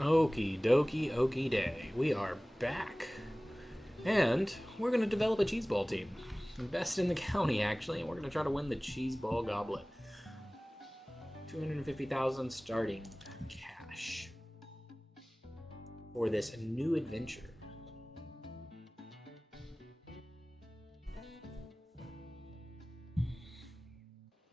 Okie dokie, okie day. We are back. And we're going to develop a cheese ball team. Best in the county, actually, and we're going to try to win the cheese ball goblet. 250,000 starting cash for this new adventure.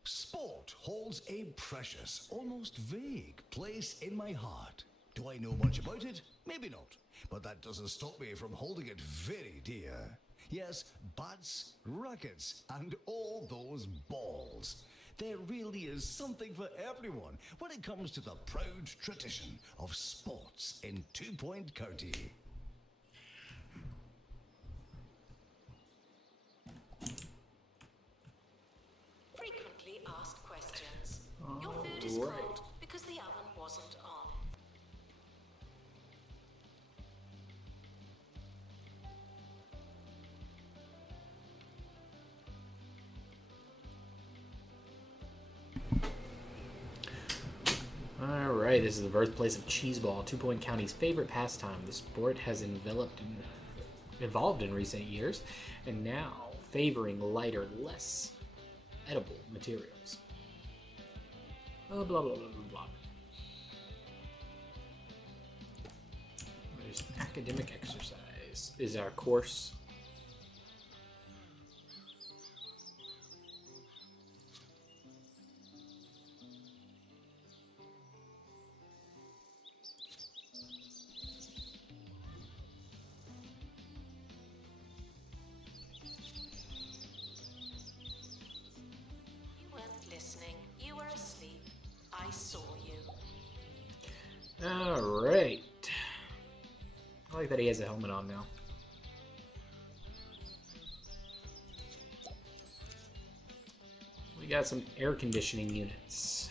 Sport holds a precious, almost vague place in my heart. Do I know much about it? Maybe not. But that doesn't stop me from holding it very dear. Yes, bats, rackets, and all those balls. There really is something for everyone when it comes to the proud tradition of sports in Two Point County. Frequently asked questions. Your food is Right. cold because the oven wasn't on. Alright, this is the birthplace of cheeseball, Two Point County's favorite pastime. The sport has evolved in recent years, and now favoring lighter, less edible materials. Blah, blah, blah, blah, blah. There's academic exercise is our course. You weren't listening. You were asleep. I saw you. Alright. I like that he has a helmet on now. We got some air conditioning units.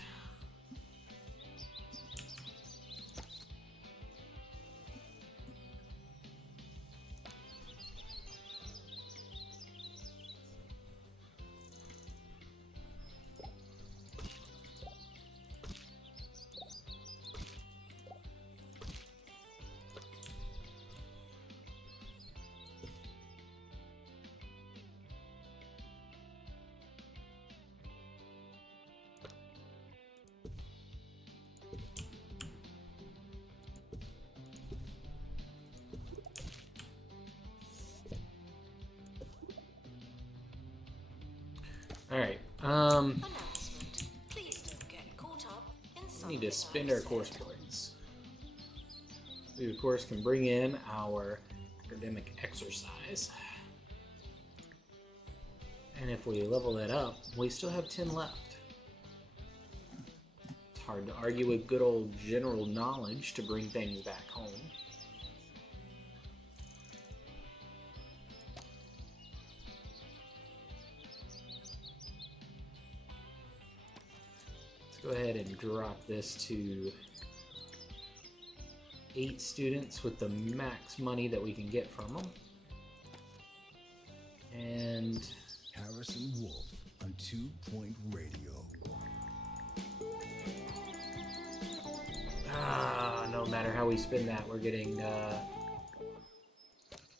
Alright, Announcement. Please don't get caught up in we something need to spend I our course said. points. We, of course, can bring in our academic exercise. And if we level that up, we still have 10 left. It's hard to argue with good old general knowledge to bring things back home. Let's go ahead and drop this to 8 students with the max money that we can get from them. And Harrison Wolf on 2 Point Radio. no matter how we spin that, we're getting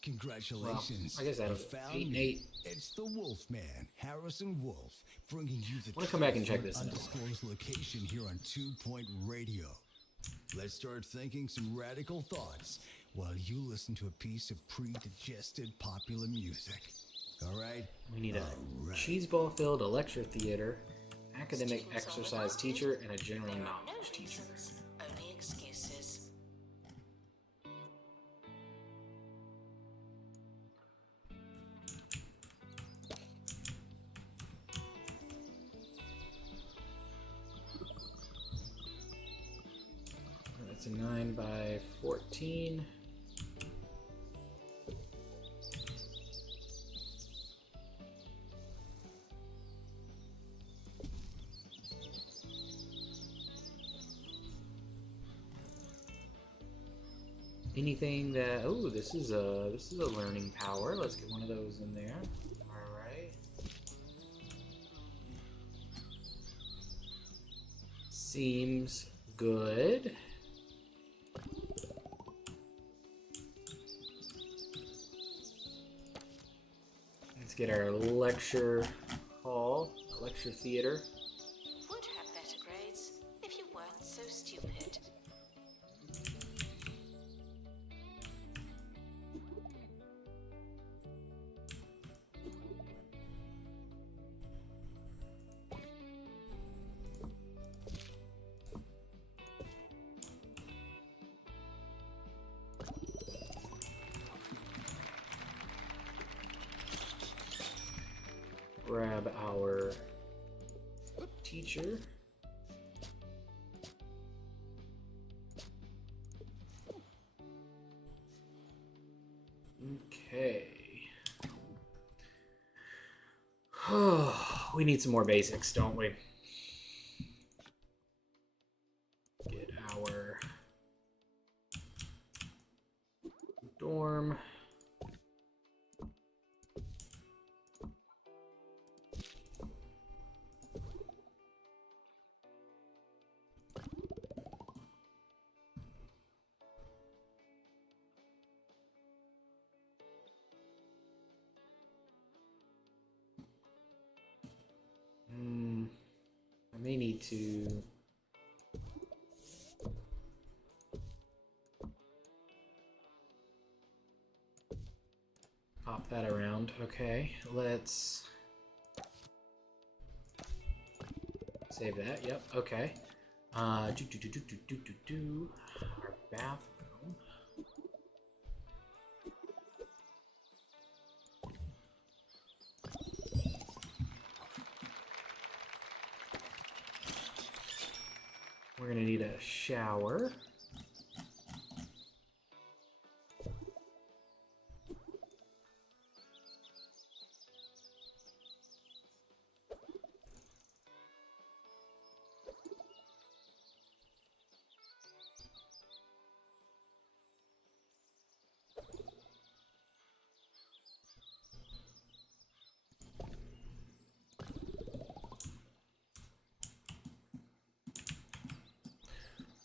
Congratulations. Well, I guess that'll You found 8 and me. 8. It's the Wolfman, Harrison Wolf, bringing you the I wanna come back and truth check from this an out. undisclosed location here on 2 Point Radio. Let's start thinking some radical thoughts while you listen to a piece of pre-digested popular music. All right? We need a All right. cheeseball-filled lecture theater, academic Students on the exercise market. teacher, and a general There are no knowledge teacher. reasons, only excuses. That's a 9 by 14. Anything that this is a learning power. Let's get one of those in there. All right. Seems good. Let's get our lecture hall, lecture theater. You would have better grades if you weren't so stupid. Grab our teacher. Okay. We need some more basics, don't we? Get our dorm. I may need to pop that around. Okay, let's save that. Yep. Okay. Our bathroom. We're gonna need a shower.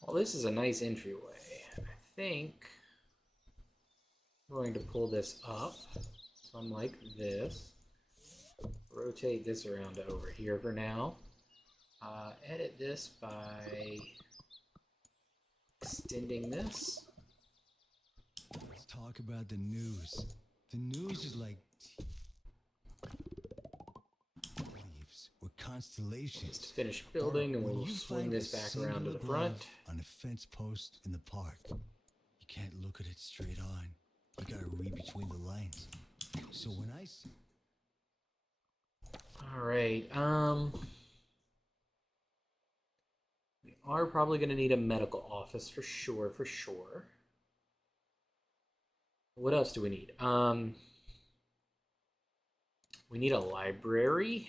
Well, this is a nice entryway. I think I'm going to pull this up, some like this. Rotate this around to over here for now. Edit this by extending this. Let's talk about the news. The news is like leaves with constellations. Just finish building, and When we'll you swing find this a back around to singular the front. glove on a fence post in the park, you can't look at it straight on. You gotta read between the lines. So when I see All right. We are probably going to need a medical office for sure. For sure. What else do we need? We need a library.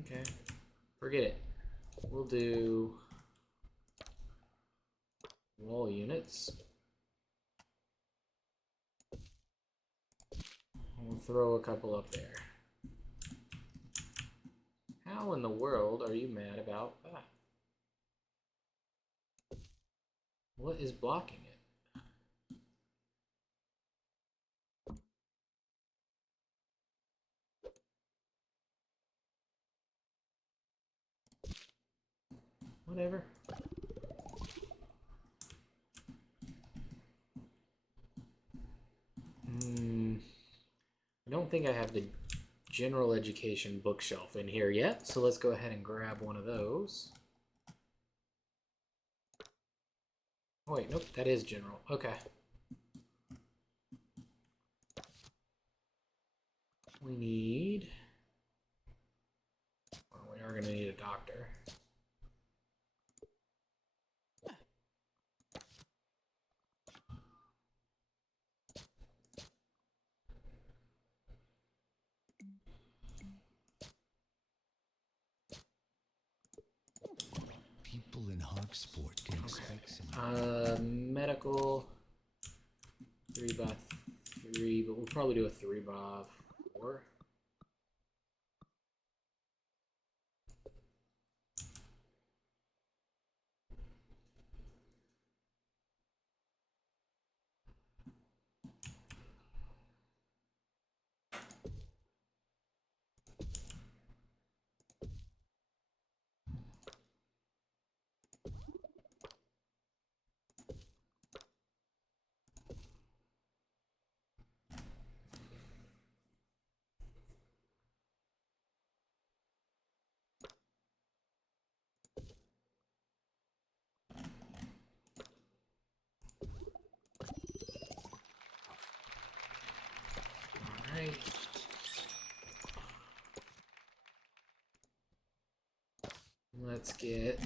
Okay. Forget it. We'll do wall units. We'll throw a couple up there. How in the world are you mad about that? What is blocking it? Whatever. I don't think I have the general education bookshelf in here yet, so let's go ahead and grab one of those. Oh wait, nope, that is general. Okay. We need gonna need a doctor. People in hog sport can expect some. Medical 3x3, but we'll probably do a 3x4. Alright. Let's get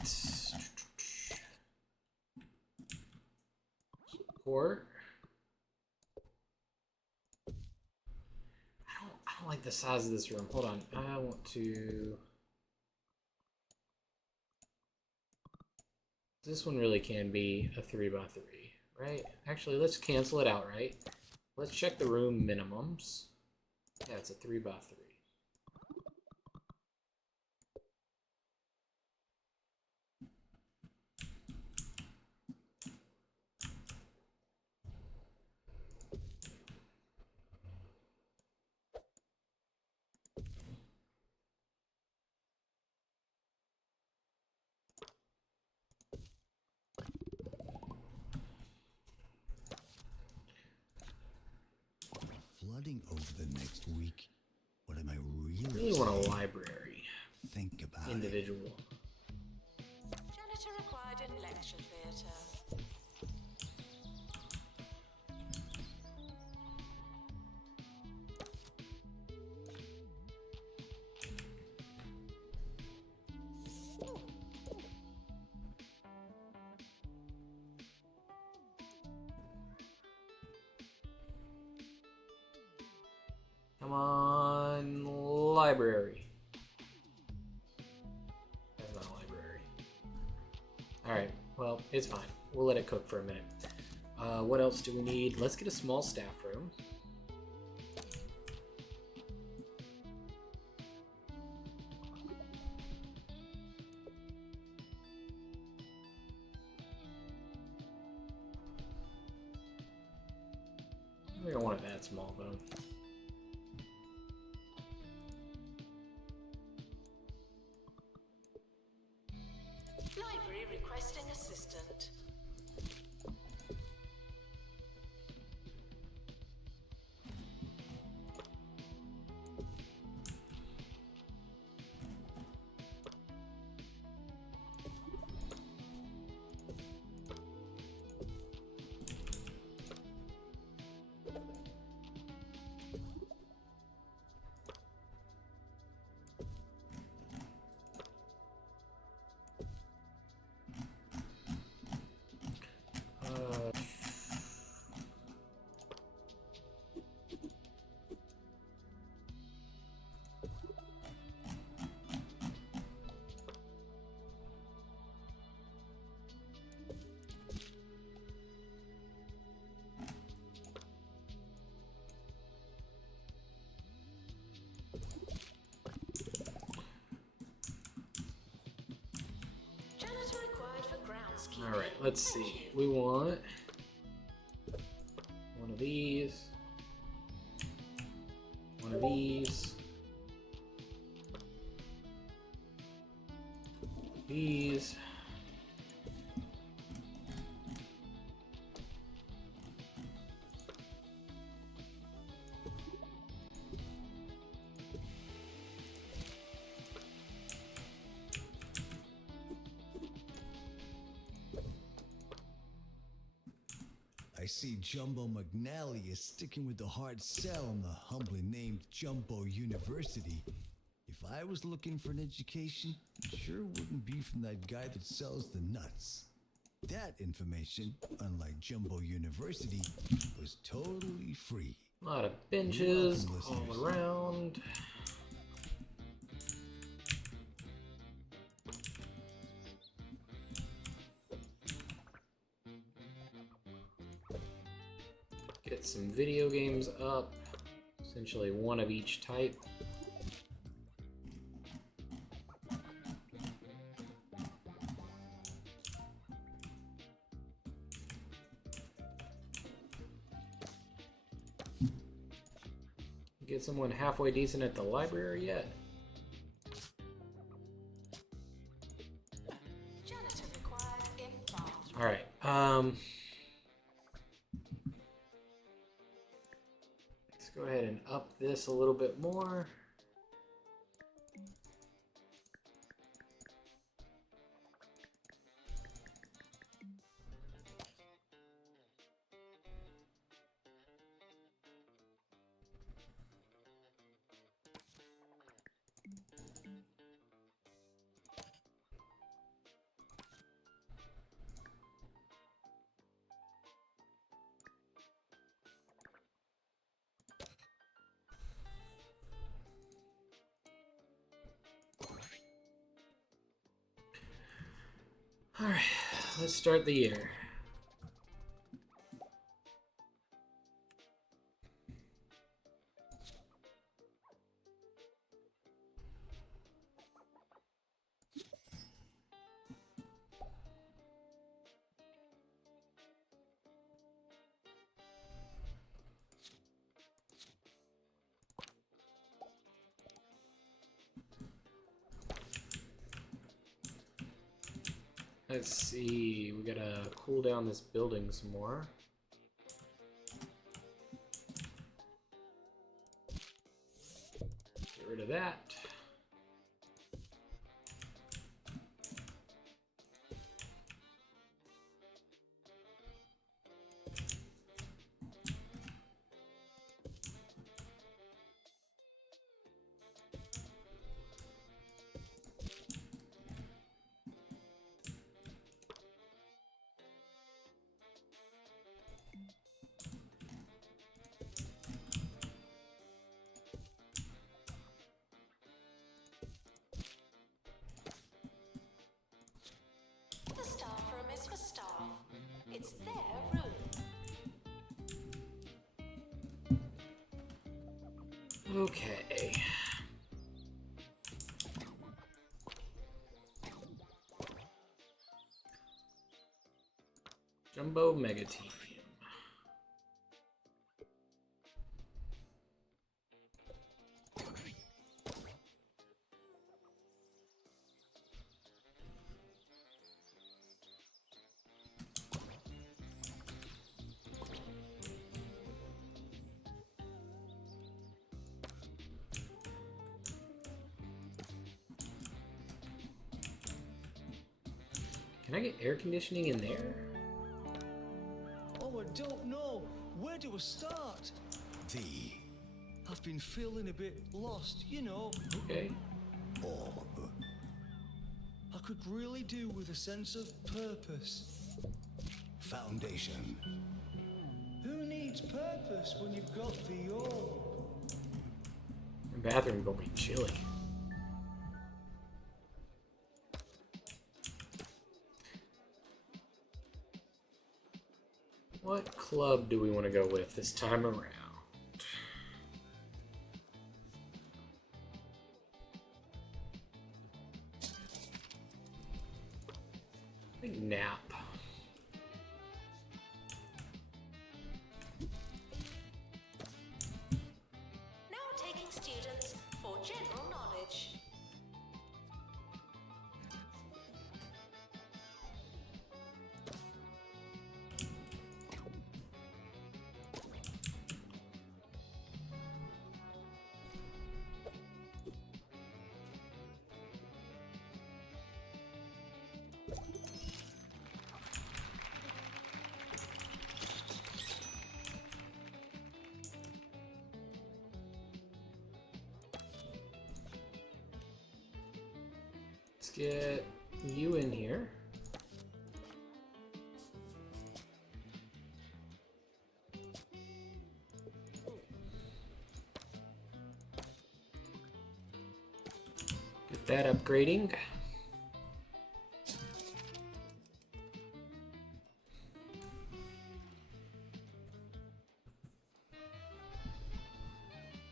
support. I don't like the size of this room. Hold on. I want to. This one really can be a 3x3, right? Actually, let's cancel it outright. Let's check the room minimums. Yeah, it's a 3x3. Flooding over the next week. What am I I really really want a saying? library. Think about it. Individual. Janitor required in lecture theatre. Come on, library. That's not a library. Alright, well, it's fine. We'll let it cook for a minute. What else do we need? Let's get a small staff room. We don't want it that small, though. Library requesting assistant. Janitor required for groundskeeping. Alright, let's see. We want one of these, one of these, these. I see Jumbo McNally is sticking with the hard sell on the humbly named Jumbo University. If I was looking for an education, it sure wouldn't be from that guy that sells the nuts. That information, unlike Jumbo University, was totally free. A lot of benches Welcome, all listeners. around. Get some video games up. Essentially one of each type. Get someone halfway decent at the library yet? Janitor required in bathroom. Alright, let's go ahead and up this a little bit more. Alright, let's start the year. Let's see, we gotta cool down this building some more. Get rid of that. The staff room is for staff. It's their room. Okay. Jumbo Mega Team. Can I get air conditioning in there? Oh, I don't know. Where do I start? I've been feeling a bit lost, you know. Okay. Orb. I could really do with a sense of purpose. Foundation. Who needs purpose when you've got the orb? The bathroom gonna be chilly. What club do we want to go with this time around? I think nap. Now taking students for general knowledge. Let's get you in here. Get that upgrading.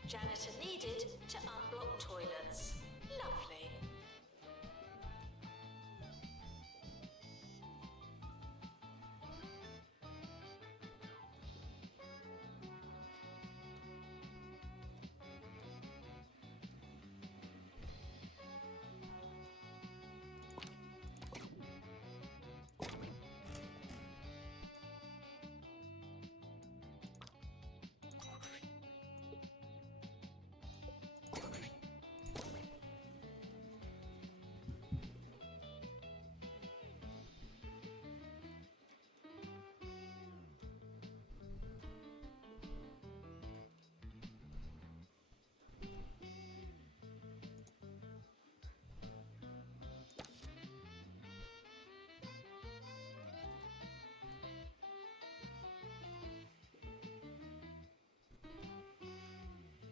Janitor needed to unblock toilets. Lovely.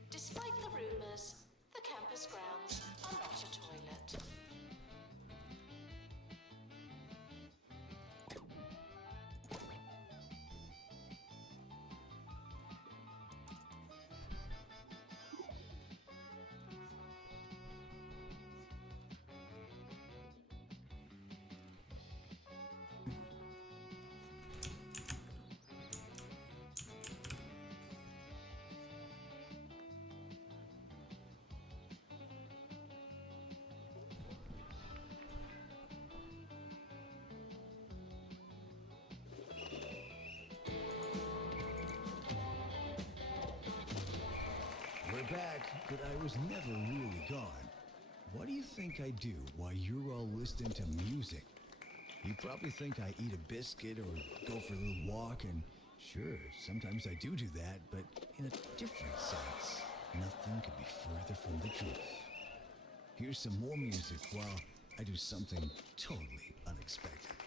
Despite the rumors, the campus grounds are not a toilet. We're back, but I was never really gone. What do you think I do while you're all listening to music? You probably think I eat a biscuit or go for a little walk, and sure, sometimes I do that, but in a different sense. Nothing could be further from the truth. Here's some more music while I do something totally unexpected.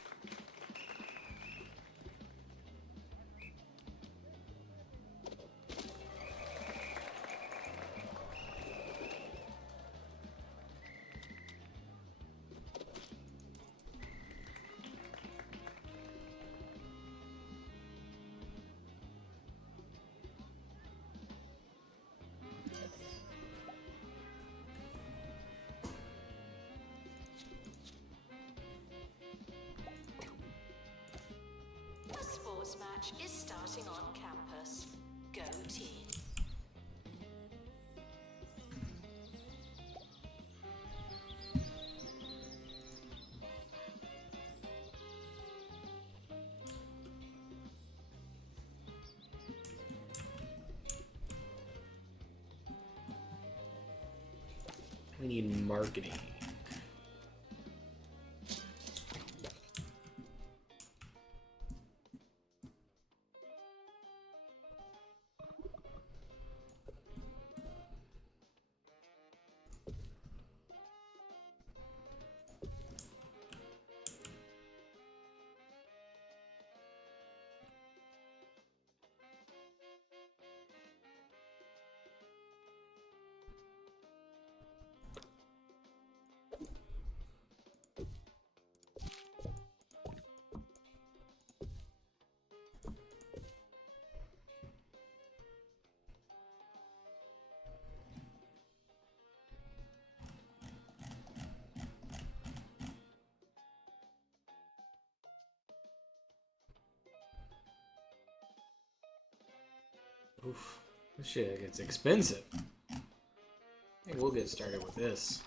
A sports match is starting on campus. Go team. We need marketing. Oof, this shit gets expensive. I think we'll get started with this.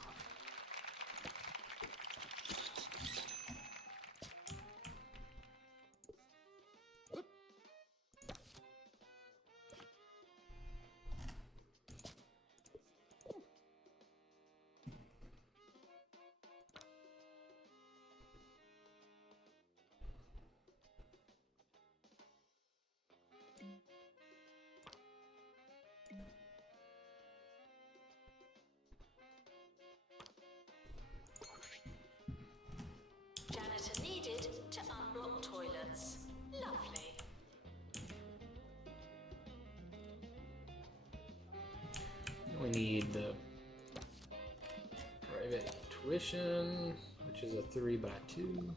need the private tuition, which is a 3x2.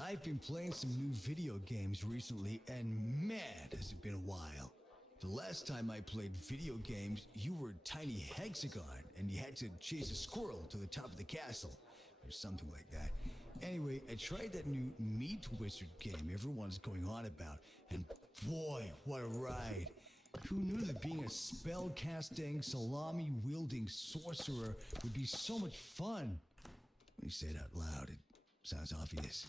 I've been playing some new video games recently, and man, has it been a while. The last time I played video games, you were a tiny hexagon, and you had to chase a squirrel to the top of the castle, or something like that. Anyway, I tried that new Meat Wizard game everyone's going on about, and boy, what a ride. Who knew that being a spell-casting, salami-wielding sorcerer would be so much fun? When you say it out loud, it sounds obvious.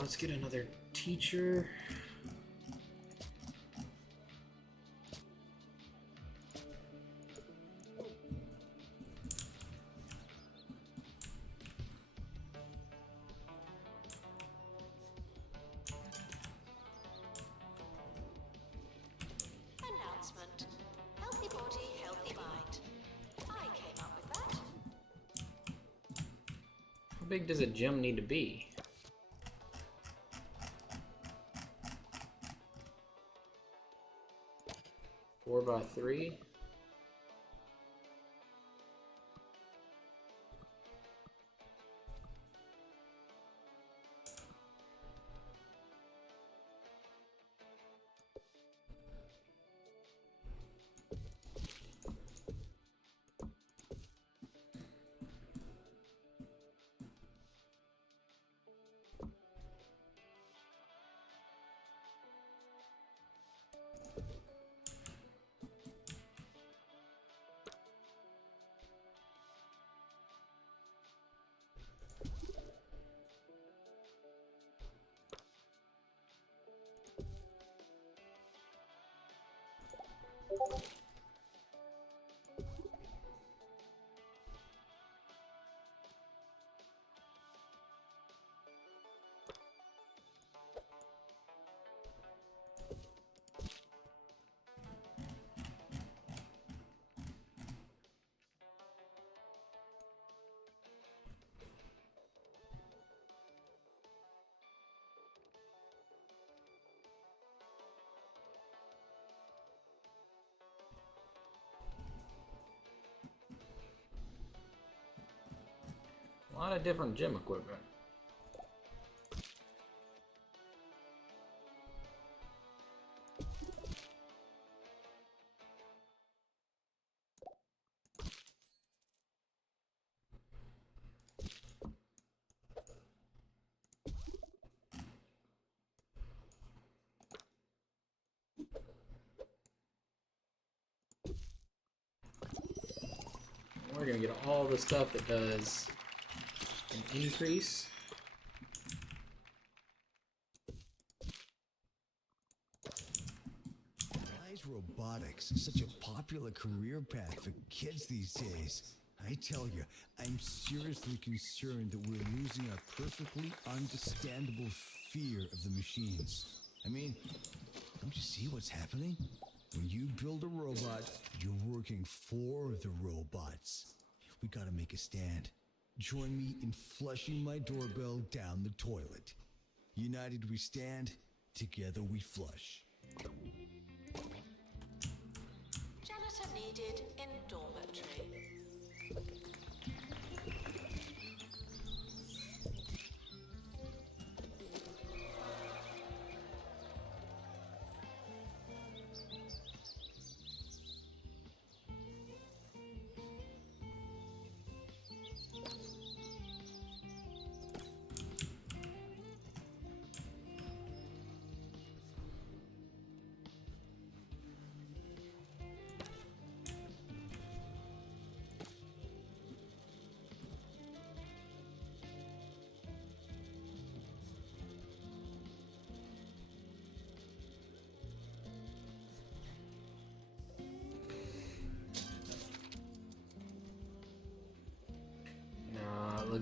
Let's get another teacher. Announcement. Healthy body, healthy mind. I came up with that. How big does a gym need to be? 4x3. A lot of different gym equipment. We're gonna get all the stuff that does an increase. Why is robotics such a popular career path for kids these days? I tell you, I'm seriously concerned that we're losing our perfectly understandable fear of the machines. I mean, don't you see what's happening? When you build a robot, you're working for the robots. We gotta make a stand. Join me in flushing my doorbell down the toilet. United we stand, together we flush. Janitor needed in dormitory.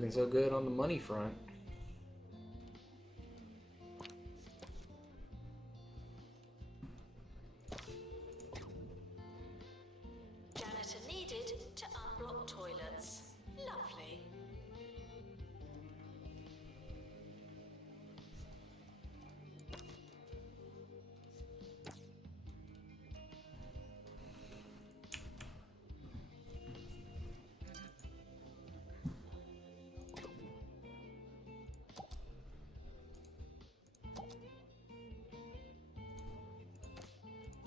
looking so good on the money front. Janitor needed to unblock toilets. Lovely.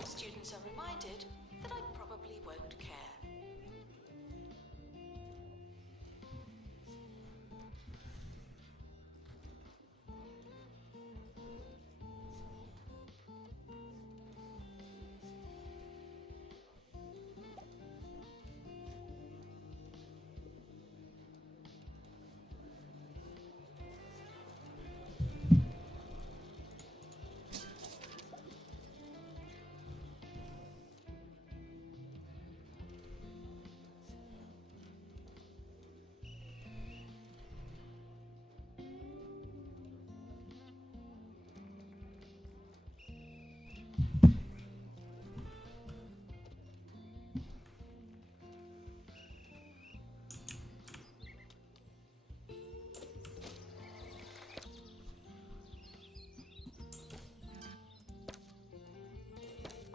Students are reminded that I probably won't care.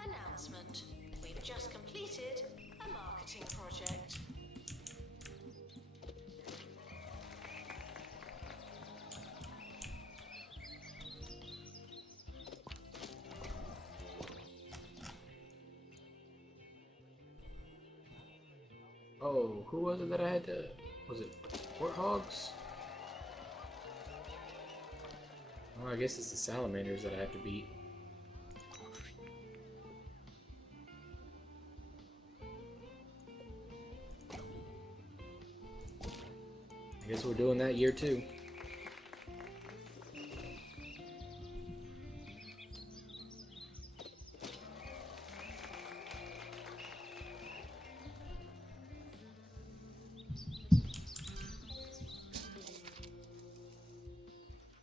Announcement. We've just completed a marketing project. Oh, who was it that I had to... Was it Warthogs? Oh, I guess it's the Salamanders that I have to beat. I guess we're doing that year too.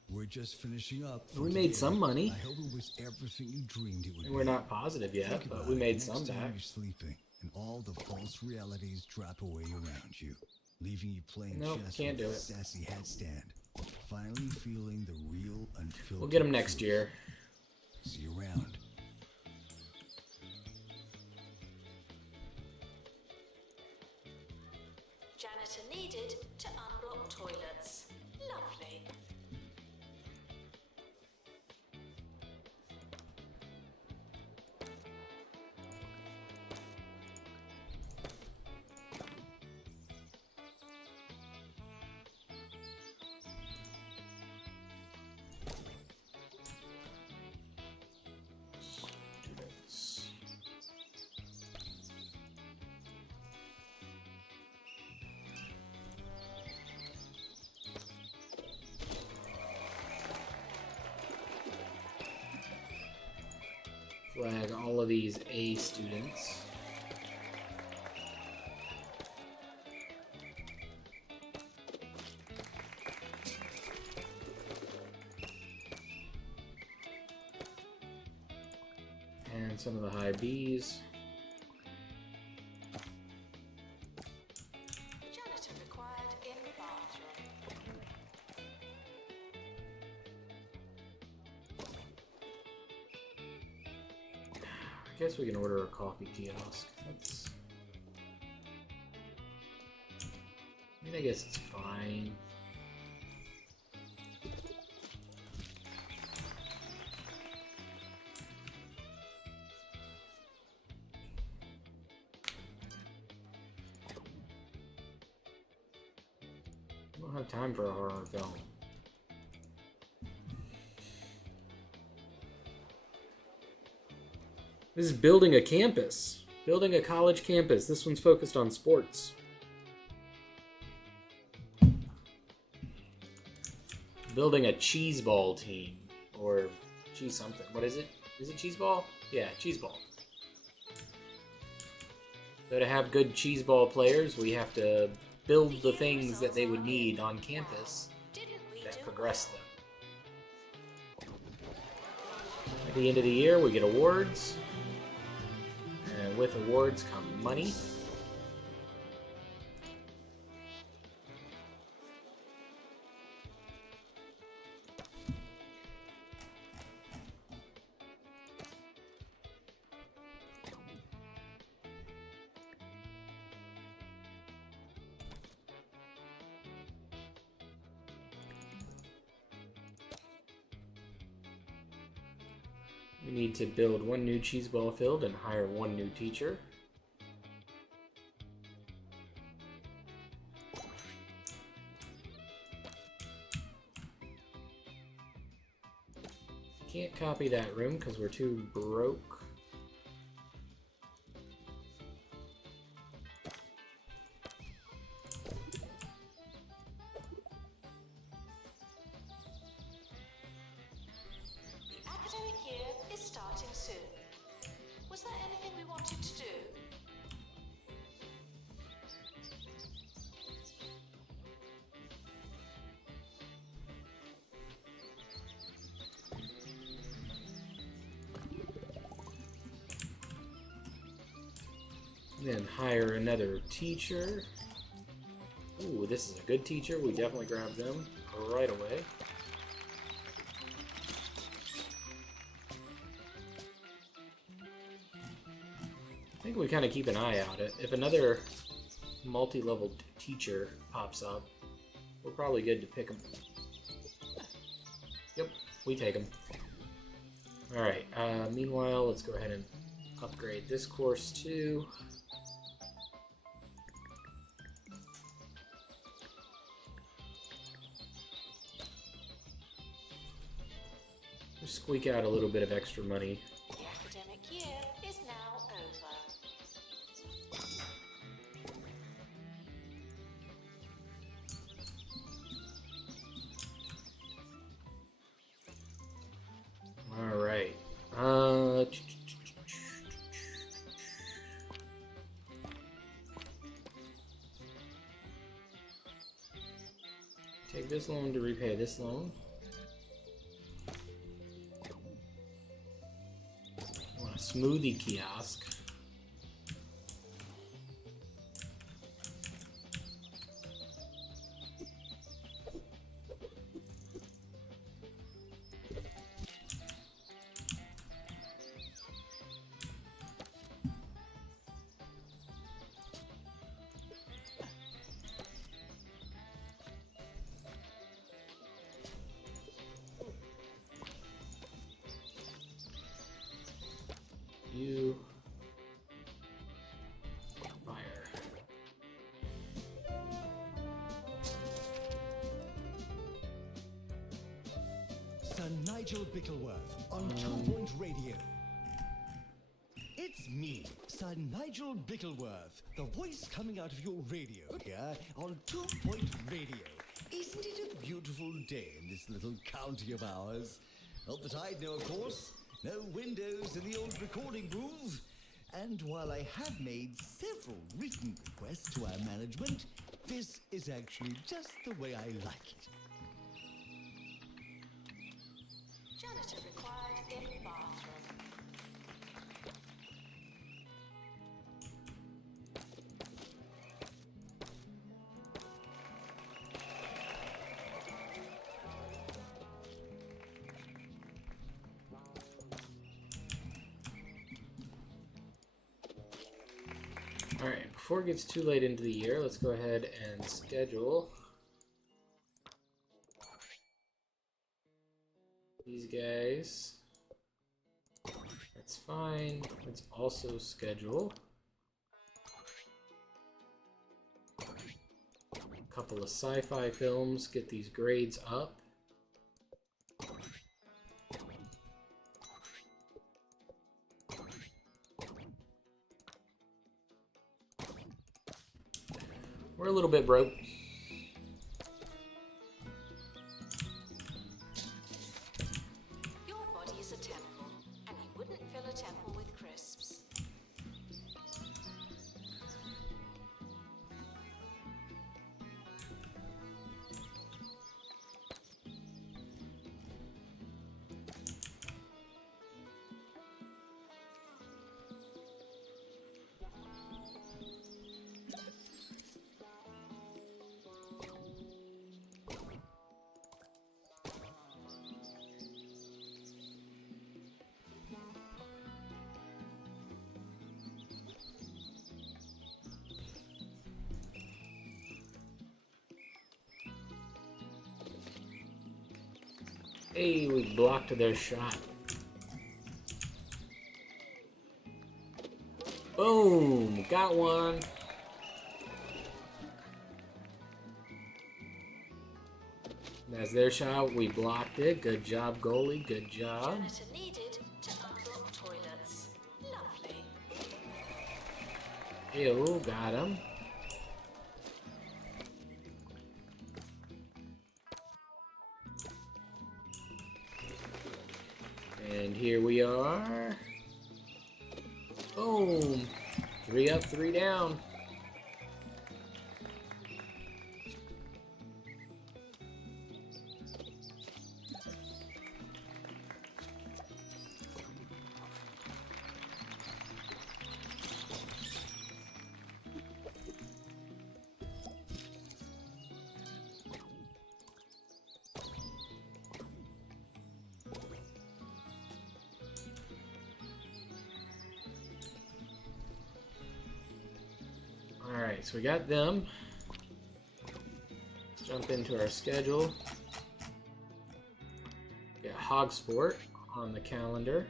We're just finishing up. We made some money. I hope it was everything you dreamed it would And we're be. not positive yet, Think but about we it. made Next some time back. You're sleeping, and all the false realities drop away around you, leaving you playing Nope, chess can't with do a it. sassy headstand. Finally feeling the real, unfiltered. We'll get them next truth. year. See you around. Janitor needed to unblock toilets. Lovely. Flag all of these A students. And some of the high Bs. Janitor required in bathroom. I guess we can order a coffee kiosk. That's... I mean, I guess it's fine. I don't have time for a horror film. This is building a campus. Building a college campus. This one's focused on sports. Building a cheese ball team. Or cheese something. What is it? Is it cheese ball? Yeah, cheese ball. So to have good cheese ball players, we have to build the things that they would need on campus Didn't we that do progress well? them. At the end of the year, we get awards, and with awards come money. We need to build one new cheese ball field and hire one new teacher. Can't copy that room because we're too broke. The academic year is starting soon. Was there anything we wanted to do? Then hire another teacher. Ooh, this is a good teacher. We definitely grab them right away. I think we kind of keep an eye out. If another multi-level teacher pops up, we're probably good to pick them. Yep, we take them. Alright, meanwhile, let's go ahead and upgrade this course too. Just squeak out a little bit of extra money. The academic year is now over. Alright. Take this loan to repay this loan. I want a smoothie kiosk. You fire. Sir Nigel Bickleworth on 2 Point Radio. It's me, Sir Nigel Bickleworth, the voice coming out of your radio here on 2 Point Radio. Isn't it a beautiful day in this little county of ours? Not that I'd know, of course. No windows in the old recording booth. And while I have made several written requests to our management, this is actually just the way I like it. Janitor required in bathroom. Alright, before it gets too late into the year, let's go ahead and schedule these guys. That's fine. Let's also schedule a couple of sci-fi films, get these grades up. We're a little bit broke. Your body is a temple, and you wouldn't fill a temple with crisps. Hey, we blocked their shot. Boom! Got one. That's their shot. We blocked it. Good job, goalie. Good job. Janitor needed to unblock toilets. Lovely. Ew, got him. And here we are. Boom. 3 up, 3 down. Alright, so we got them. Let's jump into our schedule. Got Hogsport on the calendar.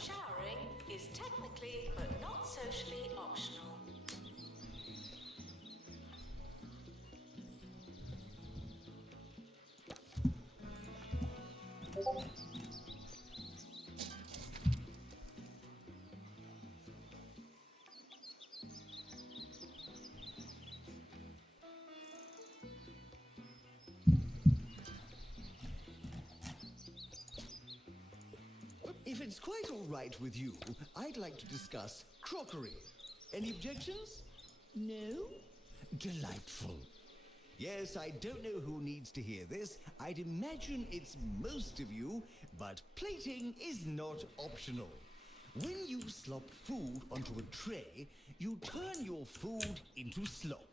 Showering is technically but not socially optional. If it's quite all right with you, I'd like to discuss crockery. Any objections? No? Delightful. Yes, I don't know who needs to hear this. I'd imagine it's most of you, but plating is not optional. When you slop food onto a tray, you turn your food into slop.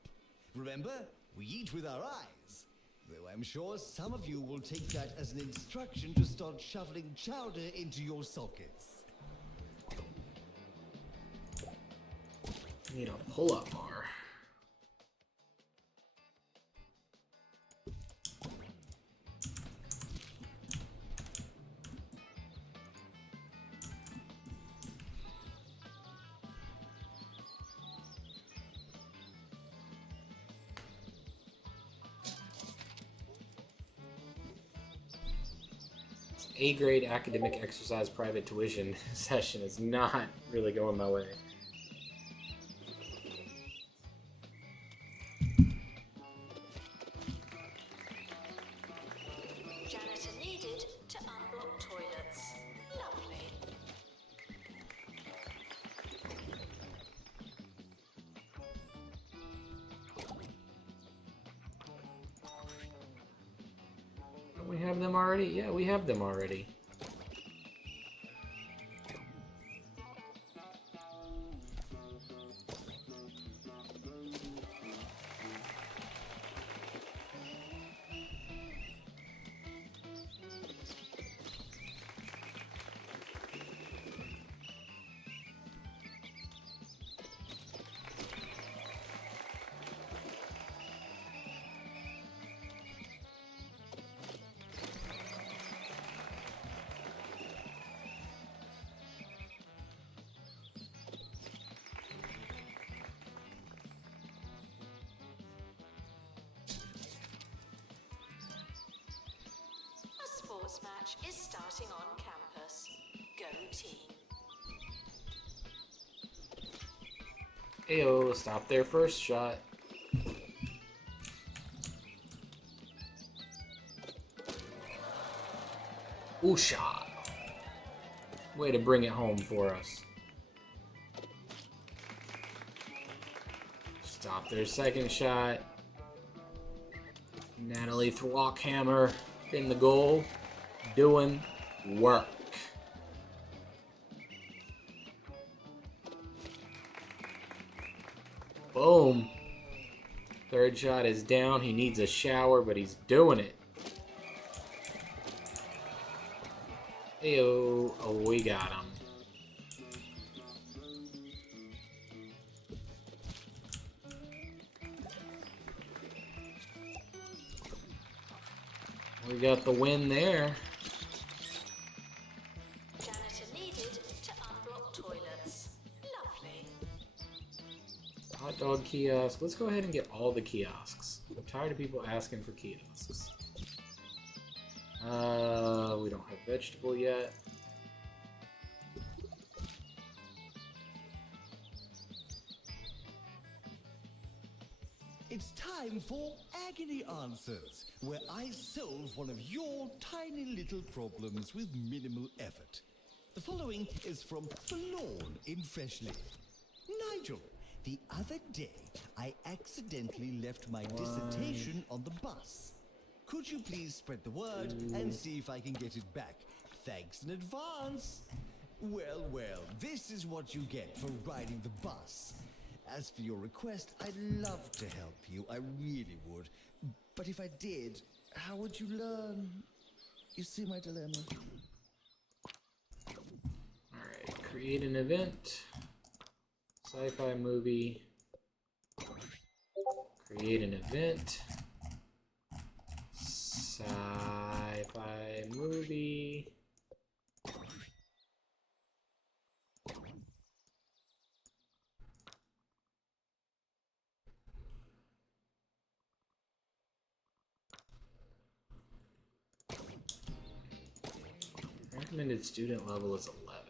Remember, we eat with our eyes. Though I'm sure some of you will take that as an instruction to start shoveling chowder into your sockets. Need a pull-up bar. A-grade academic exercise private tuition session is not really going my way. Janitor needed to unblock toilets. Lovely. Don't we have them already? Yeah, we have them already. A sports match is starting on campus. Go team. Ayo, stop their first shot. Ooh, shot. Way to bring it home for us. Stop their second shot. Natalie Throckhammer in the goal, doing work. Boom. Third shot is down. He needs a shower, but he's doing it. Ayo. Oh, we got him. We got the win there. Janitor needed to unblock toilets. Lovely. Hot dog kiosk. Let's go ahead and get all the kiosks. I'm tired of people asking for kiosks. We don't have vegetable yet. It's time for Agony Answers, where I solve one of your tiny little problems with minimal effort. The following is from Forlorn in Freshleaf. Nigel, the other day I accidentally left my dissertation on the bus. Could you please spread the word and see if I can get it back? Thanks in advance. Well, well, this is what you get for riding the bus. As for your request, I'd love to help you, I really would. But if I did, how would you learn? You see my dilemma? Alright, create an event. Sci-fi movie. Create an event. Sci-fi movie. Recommended student level is 11.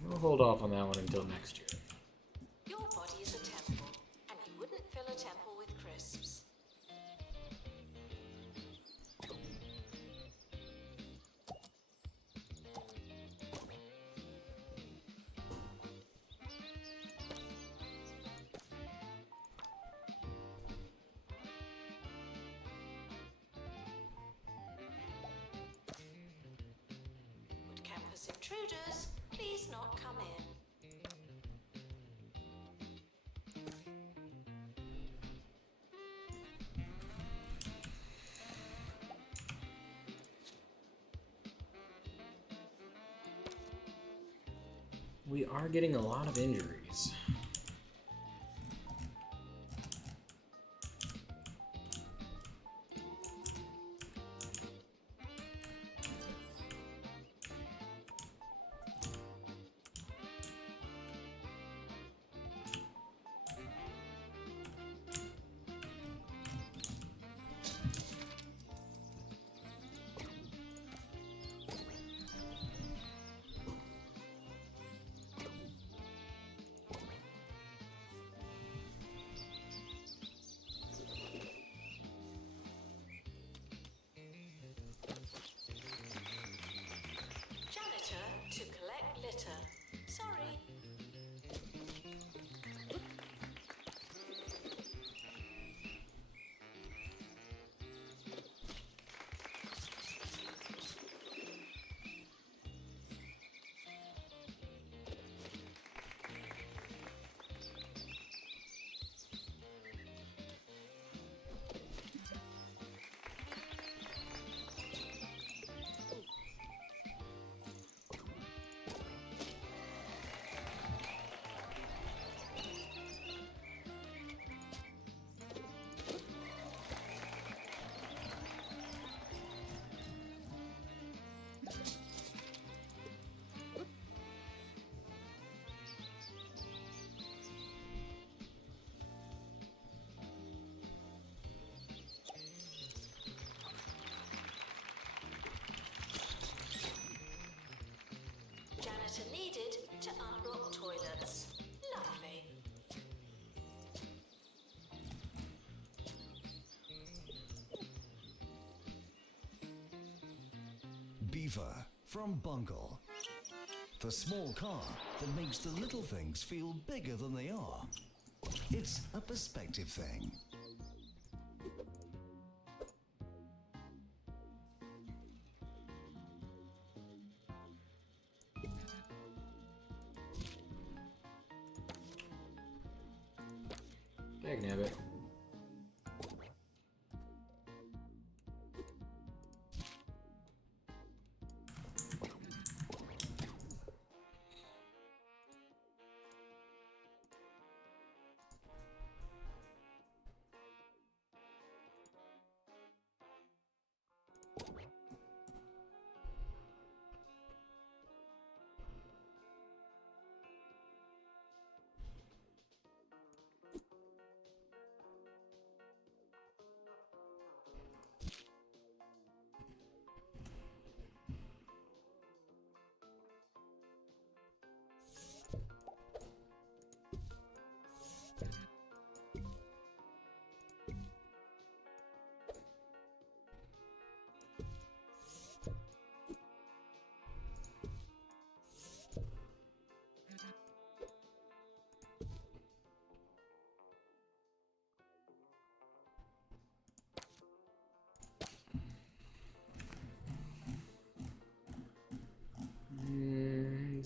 We'll hold off on that one until next year. Your body is a temple, and you wouldn't fill a temple with crisps. Would campus intruders please not come in? We are getting a lot of injuries. Janitor to collect litter. Sorry. Janitor needed to unblock toilets. Lovely. Beaver from Bungle. The small car that makes the little things feel bigger than they are. It's a perspective thing. Dagnabbit.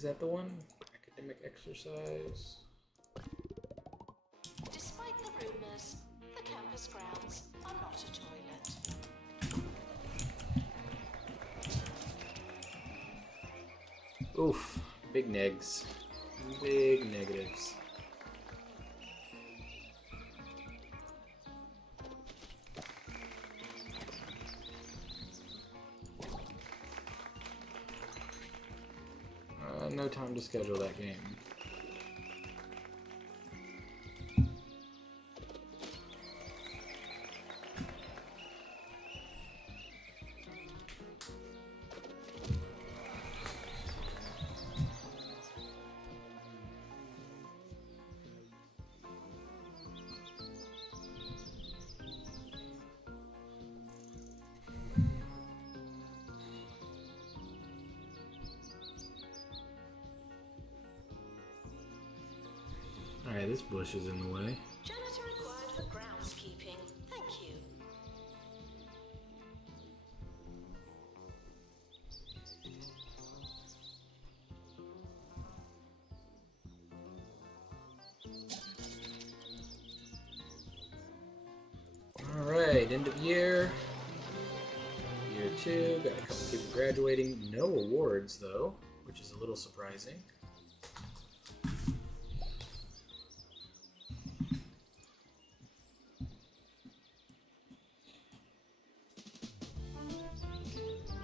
Is that the one? Academic exercise. Despite the rumors, the campus grounds are not a toilet. Oof. Big negs. Big negatives. No time to schedule that game. Alright, this bush is in the way. Janitor required for groundskeeping. Thank you. Alright, end of year. Year 2, got a couple people graduating. No awards, though, which is a little surprising.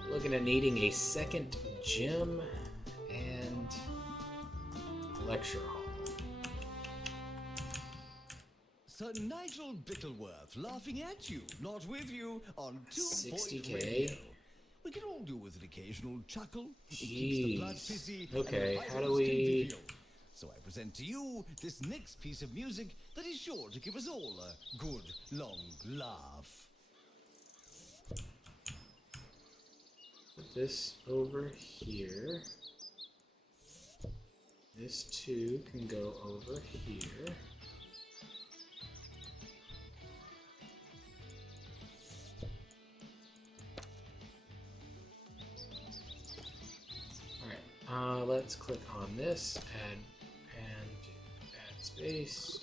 Looking at needing a second gym and lecture hall. Sir Nigel Bickleworth laughing at you, not with you, on 2 Point 60K. Radio. We can all do with an occasional chuckle. It keeps the blood Jeez. fizzy Okay, and the how do vitals we- convivial. So I present to you this next piece of music that is sure to give us all a good long laugh. Put this over here. This too can go over here. Alright, let's click on this, add space.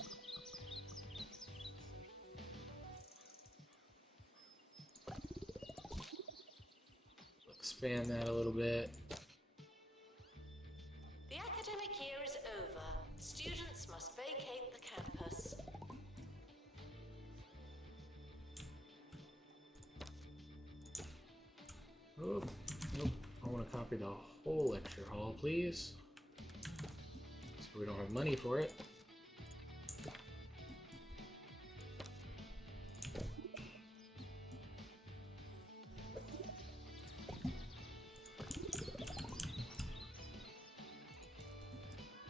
Expand that a little bit. The academic year is over. Students must vacate the campus. Oh, nope. I want to copy the whole lecture hall, please. So we don't have money for it.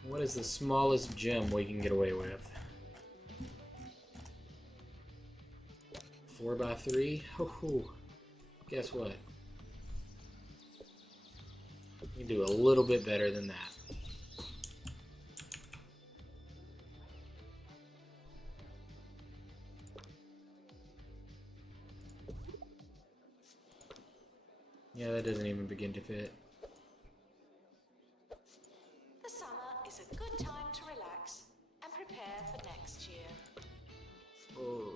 What is the smallest gym we can get away with? 4x3? Ho-ho. Guess what? We can do a little bit better than that. Yeah, that doesn't even begin to fit. The summer is a good time to relax and prepare for next year. Oh.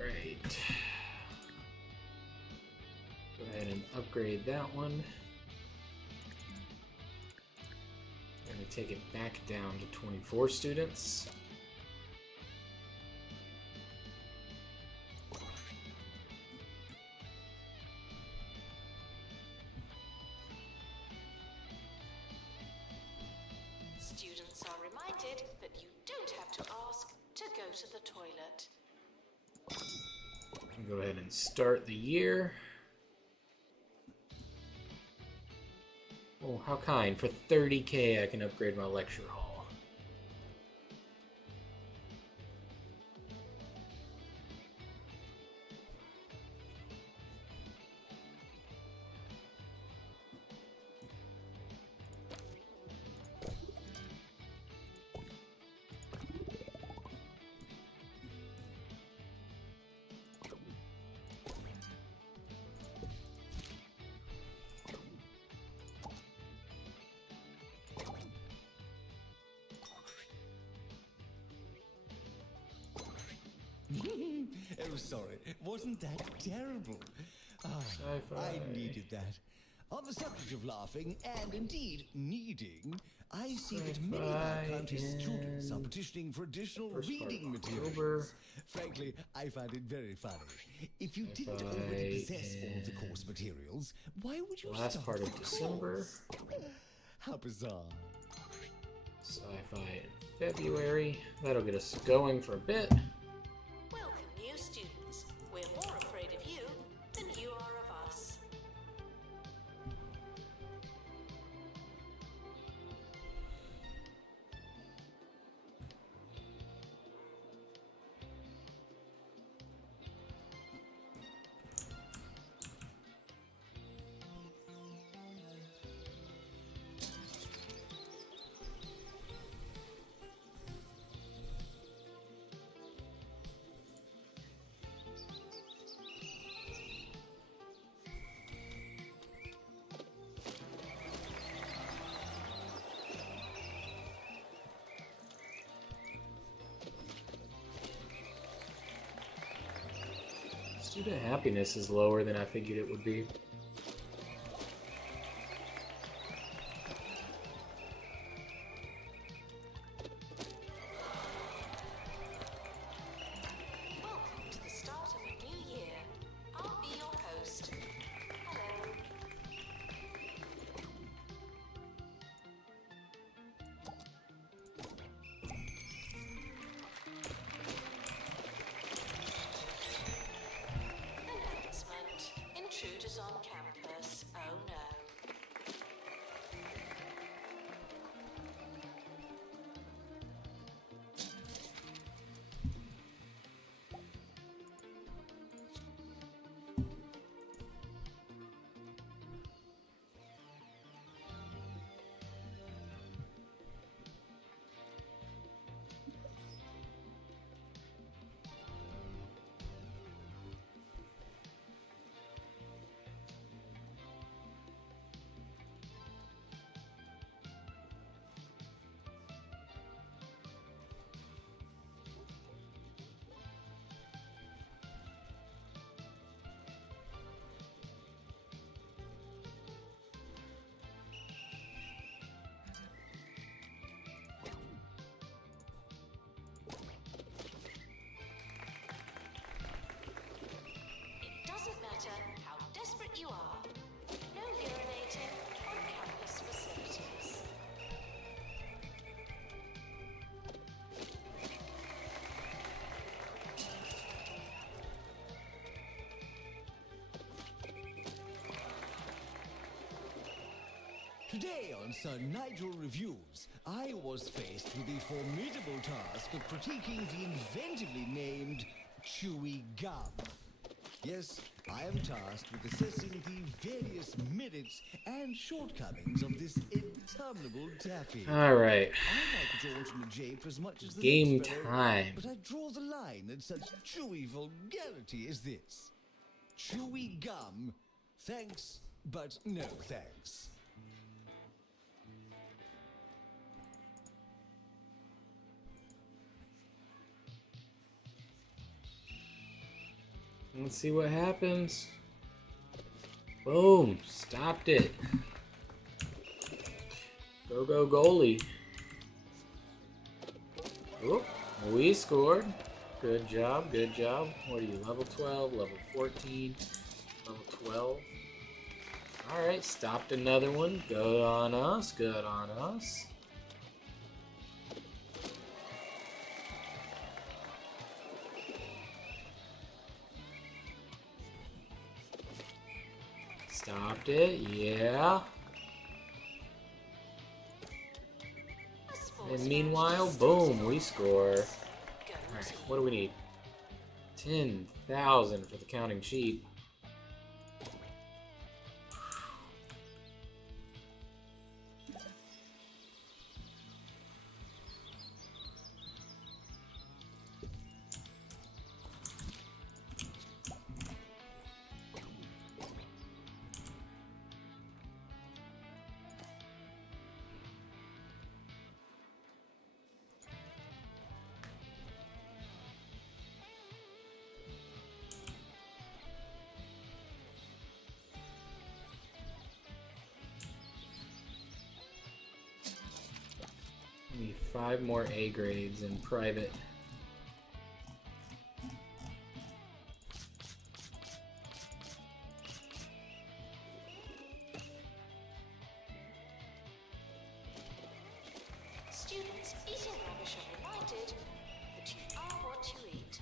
Alright. Go ahead and upgrade that one. We're going to take it back down to 24 students. Students are reminded that you don't have to ask to go to the toilet. Go ahead and start the year. Oh, how kind. For 30k, I can upgrade my lecture hall. Oh, sorry. Wasn't that terrible? Ah, Sci-fi. I needed that. On the subject of laughing, and indeed needing, I see that many of our Sci-fi country's students are and petitioning for additional first part of reading October. materials. Frankly, I find it very funny. If you didn't already Sci-fi possess all the course and materials, why would you last start part of the December. course? How bizarre. Sci-fi in February. That'll get us going for a bit. Welcome, new students. We're more afraid of you than you are of us. Student happiness is lower than I figured it would be. Welcome to the start of a new year. I'll be your host. Hello. Announcement. Intruders on campus. Oh no. It doesn't matter how desperate you are. No urinating on campus facilities. Today on Sir Nigel Reviews, I was faced with the formidable task of critiquing the inventively named Chewy Gum. Yes, I am tasked with assessing the various merits and shortcomings of this interminable taffy. Alright. I like George and the Jape as much as the Game next fellow, time. but I draw the line at such chewy vulgarity as this. Chewy gum, thanks, but no thanks. Let's see what happens. Boom. Stopped it. Go, go, goalie. Oop. We scored. Good job. Good job. What are you? Level 12, level 14, level 12. Alright. Stopped another one. Good on us. Good on us. Stopped it, yeah. And meanwhile, boom, we score. Alright, what do we need? 10,000 for the counting sheep. Need 5 more A grades in private. Students eating rubbish are reminded that you are what you eat.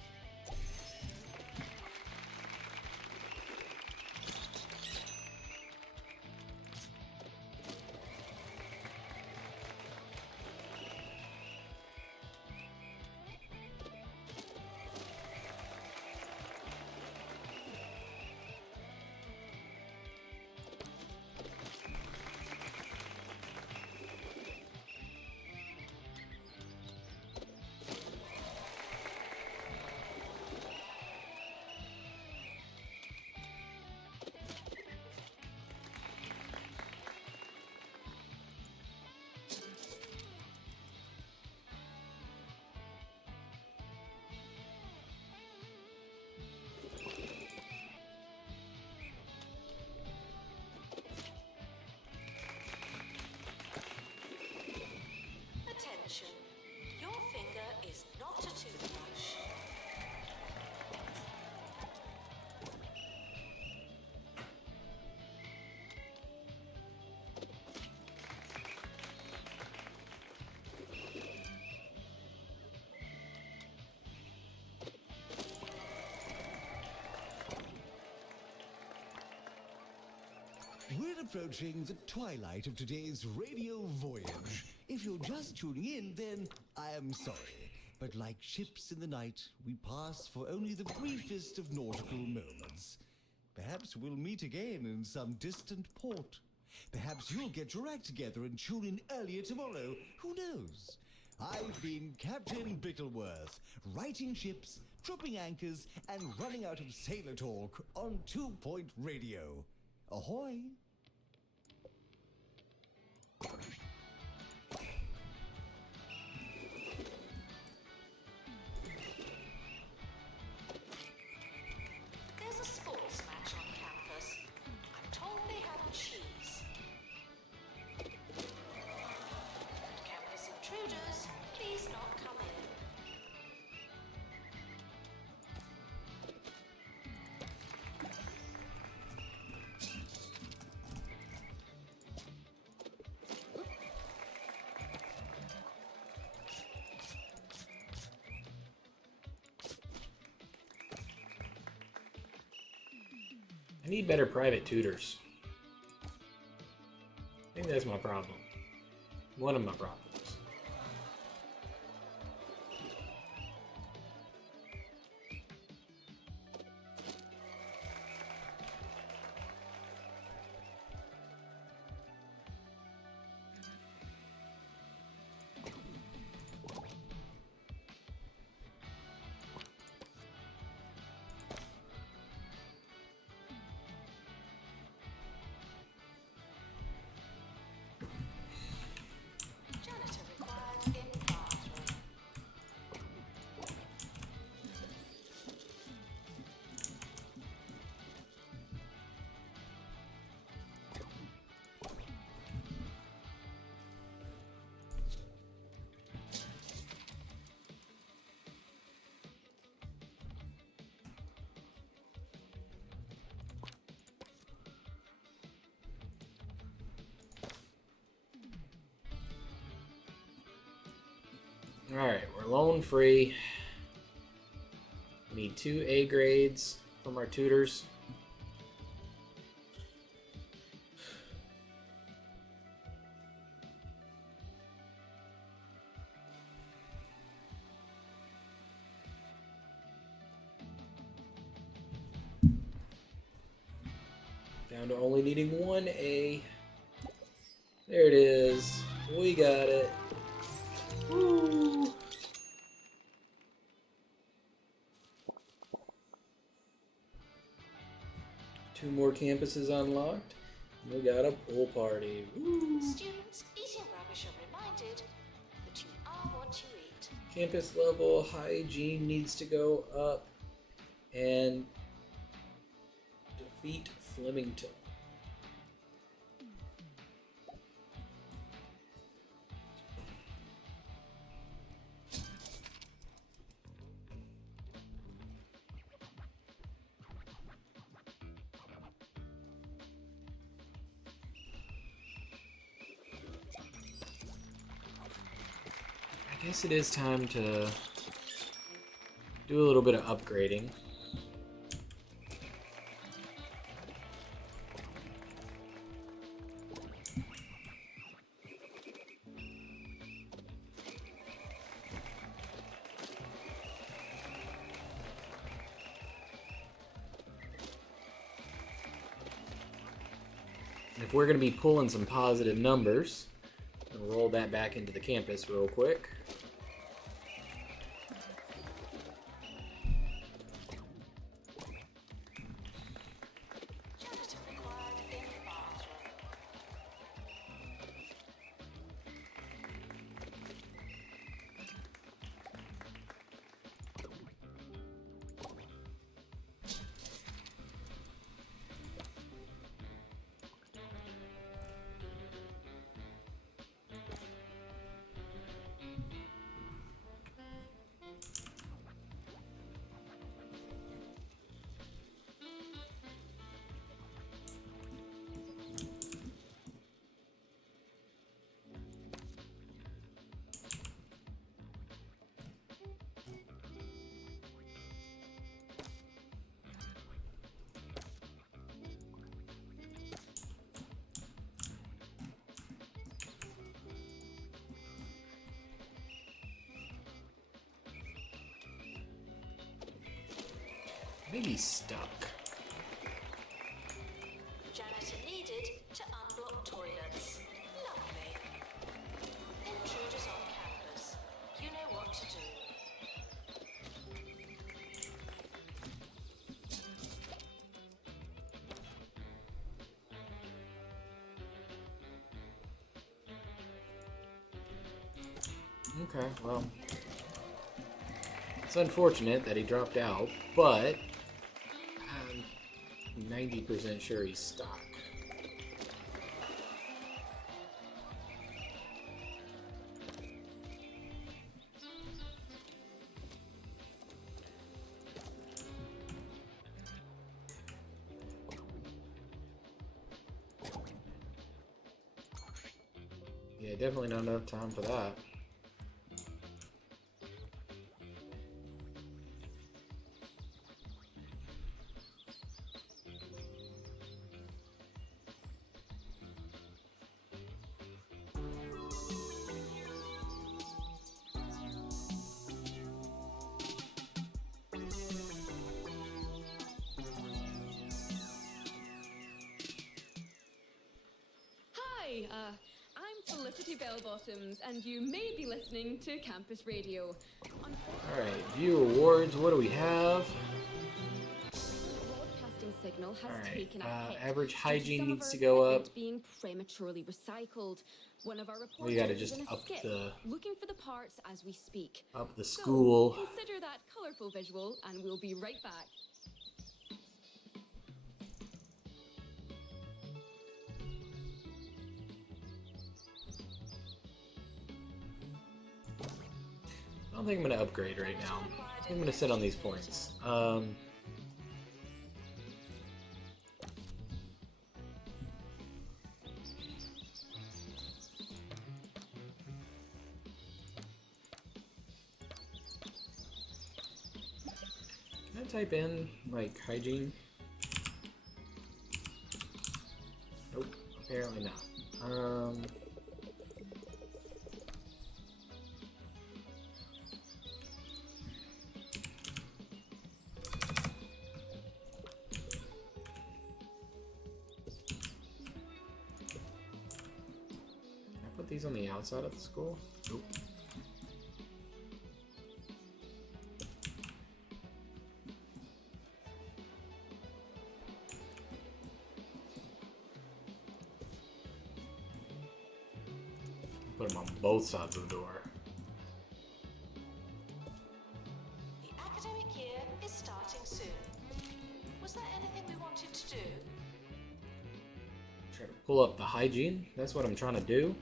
Attention, your finger is not a toothbrush. We're approaching the twilight of today's radio voyage. If you're just tuning in, then I am sorry. But like ships in the night, we pass for only the briefest of nautical moments. Perhaps we'll meet again in some distant port. Perhaps you'll get your act together and tune in earlier tomorrow. Who knows? I've been Captain Bickleworth, righting ships, tripping anchors, and running out of sailor talk on 2 Point Radio. Ahoy! There's a sports match on campus. I'm told they have cheese. Campus intruders, please not come in. I need better private tutors. I think that's my problem. One of my problems. Janitor required in bathroom. Alright, we're loan free. We need 2 A grades from our tutors. Down to only needing one A. There it is. We got it. Woo! Two more campuses unlocked. We got a pool party. Woo! Students eating rubbish are reminded that you are what you eat. Campus level hygiene needs to go up. And defeat Flemington. I guess it is time to do a little bit of upgrading. If we're going to be pulling some positive numbers, we'll roll that back into the campus real quick. Janitor required in the bathroom. Maybe stuck. Janitor needed to unblock toilets. Lovely. Intruders on campus. You know what to do. Okay, well, it's unfortunate that he dropped out, but I'm 90% sure he's stuck. Yeah, definitely not enough time for that. Hi, I'm Felicity Bellbottoms, and you may be listening to Campus Radio. Alright, view awards, what do we have? The broadcasting signal has Alright, taken a hit average due hygiene some of needs our to go up. equipment being prematurely recycled. One of our reporters We gotta is just in a up skip, the- looking for the parts as we speak. Up the So, school. consider that colorful visual, and we'll be right back. I don't think I'm gonna upgrade right now. I think I'm gonna sit on these points. Can I type in, like, hygiene? Nope, apparently not. these on the outside of the school? Nope. Put them on both sides of the door. The academic year is starting soon. Was there anything we wanted to do? Try to pull up the hygiene. That's what I'm trying to do.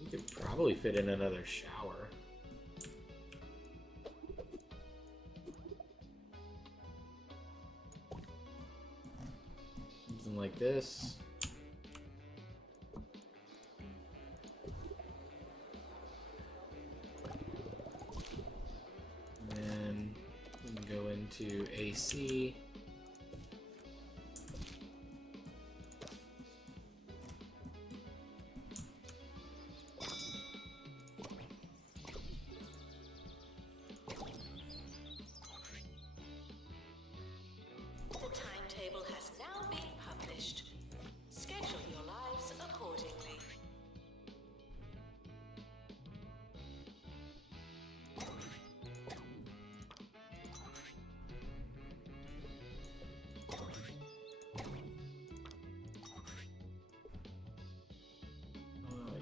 We could probably fit in another shower. Something like this. And then we can go into AC. The timetable has now been published. Schedule your lives accordingly.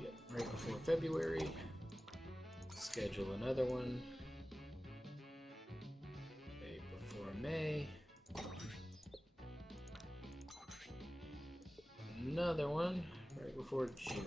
Yeah, right before February. Schedule another one. Right before May. Another one right before June.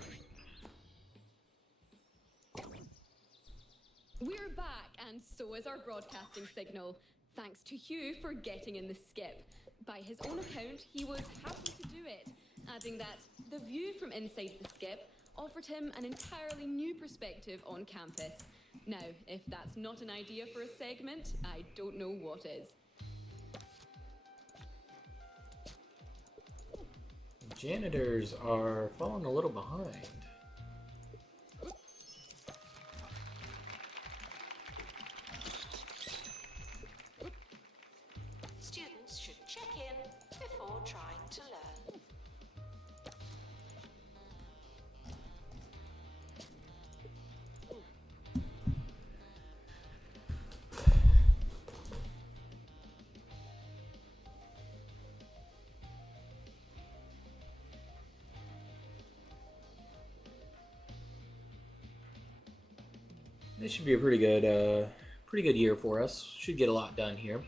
We're back, and so is our broadcasting signal. Thanks to Hugh for getting in the skip. By his own account, he was happy to do it, adding that the view from inside the skip offered him an entirely new perspective on campus. Now, if that's not an idea for a segment, I don't know what is. Janitors are falling a little behind. Students should check in before trying to learn. This should be a pretty good year for us. Should get a lot done here.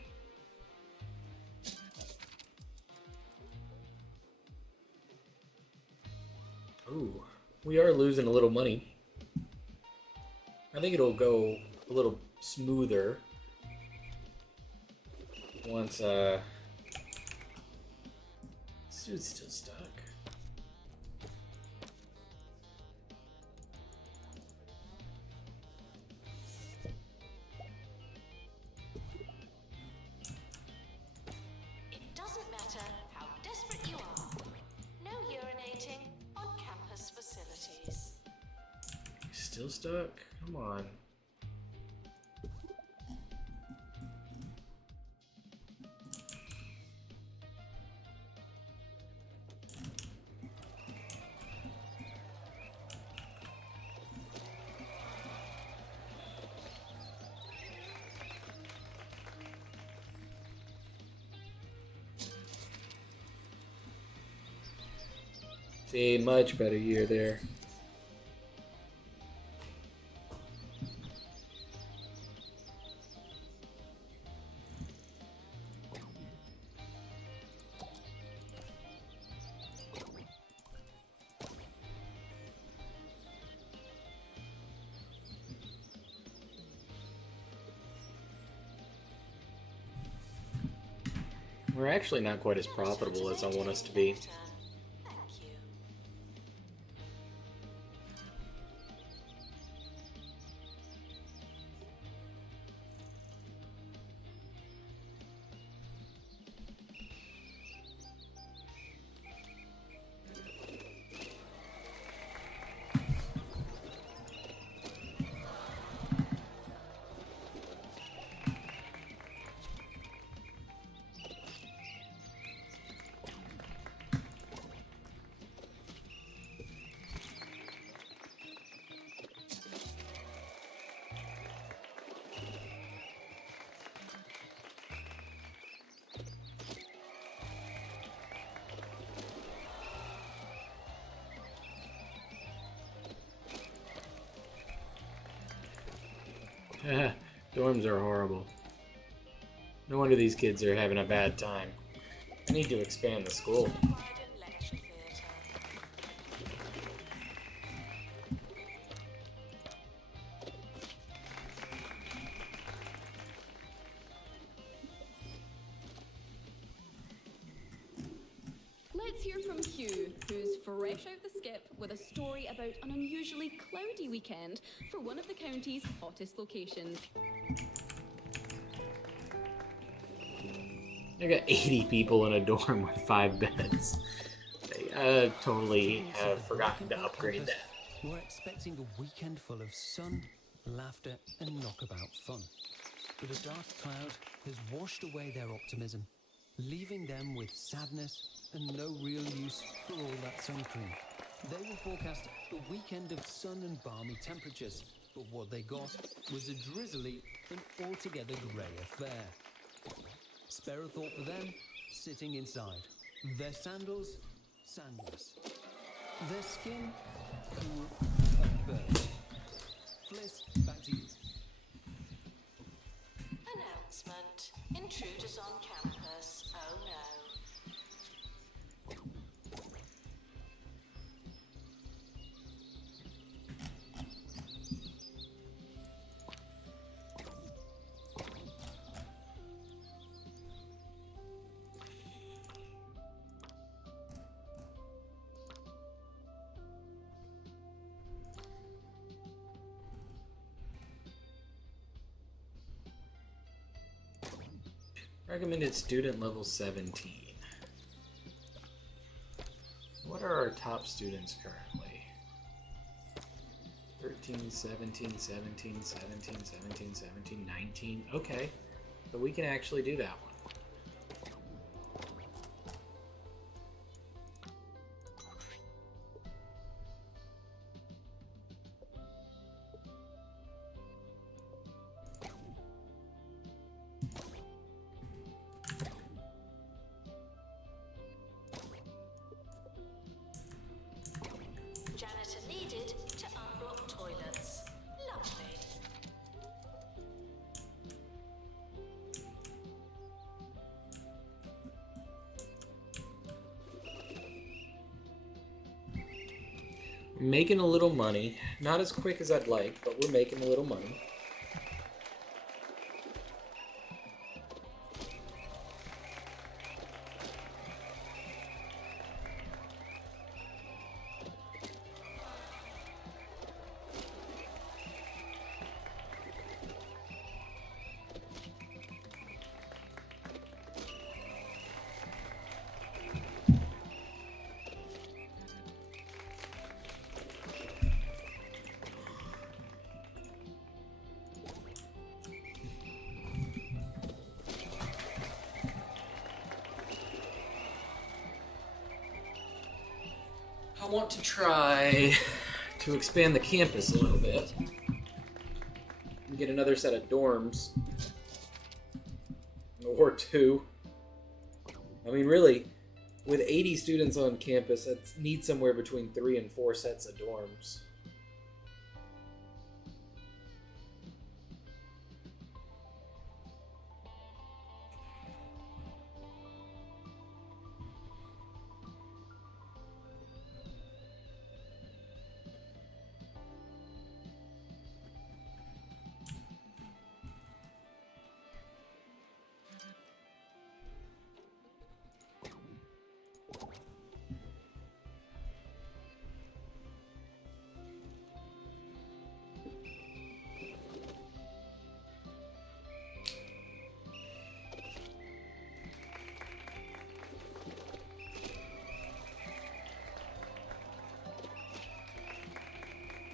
Ooh, we are losing a little money. I think it'll go a little smoother once this dude's still stuck. It doesn't matter how desperate you are. No urinating on campus facilities. Still stuck? Come on. See, much better year there. We're actually not quite as profitable as I want us to be. Thank you. Dorms are horrible. No wonder these kids are having a bad time. I need to expand the school. Provide a lecture theatre. Let's hear from Hugh, who's fresh out the skip with a story about an unusually cloudy weekend for one of the county's hottest locations. I got 80 people in a dorm with 5 beds. They totally have forgotten to upgrade that. We're expecting a weekend full of sun, laughter, and knockabout fun. But a dark cloud has washed away their optimism, leaving them with sadness and no real use for all that sun cream. They were forecast a weekend of sun and balmy temperatures, but what they got was a drizzly and altogether grey affair. Spare a thought for them, sitting inside. Their sandals, sandless. Their skin, cool and burnt. Fliss, back to you. Announcement. Intruders on campus. Oh no. Recommended student level 17. What are our top students currently? 13, 17, 17, 17, 17, 17, 19. Okay, so we can actually do that one. Janitor needed to unblock toilets. Lovely. We're making a little money. Not as quick as I'd like, but we're making a little money. I want to try to expand the campus a little bit. And get another set of dorms. Or 2. I mean, really, with 80 students on campus, I need somewhere between 3 and 4 sets of dorms.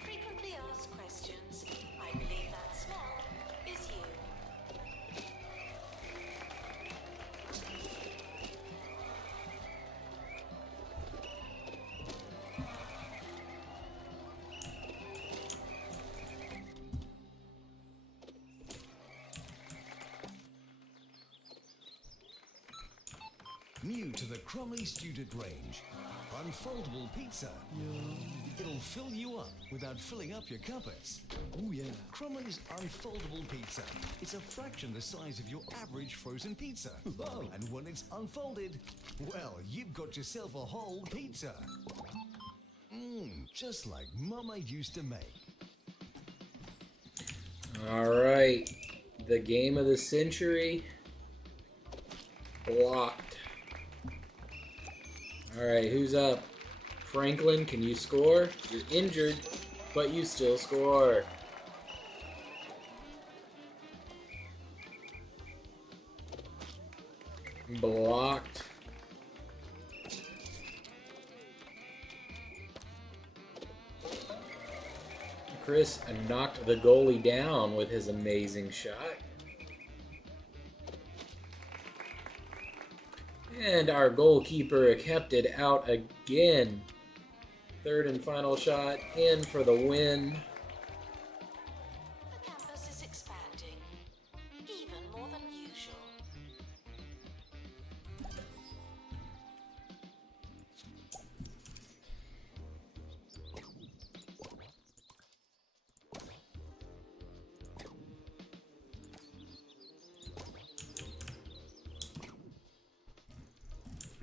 Frequently asked questions. I believe that smell is you. New to the Cromley student range, Unfoldable pizza. It'll fill you up without filling up your cupboards. Oh yeah. Crumbly's unfoldable pizza. It's a fraction the size of your average frozen pizza. And when it's unfolded, well, you've got yourself a whole pizza. Just like Mama used to make. All right, the game of the century. Blocked. All right, who's up? Franklin, can you score? You're injured, but you still score. Blocked. Chris knocked the goalie down with his amazing shot. And our goalkeeper kept it out again. Third and final shot in for the win. The campus is expanding, even more than usual.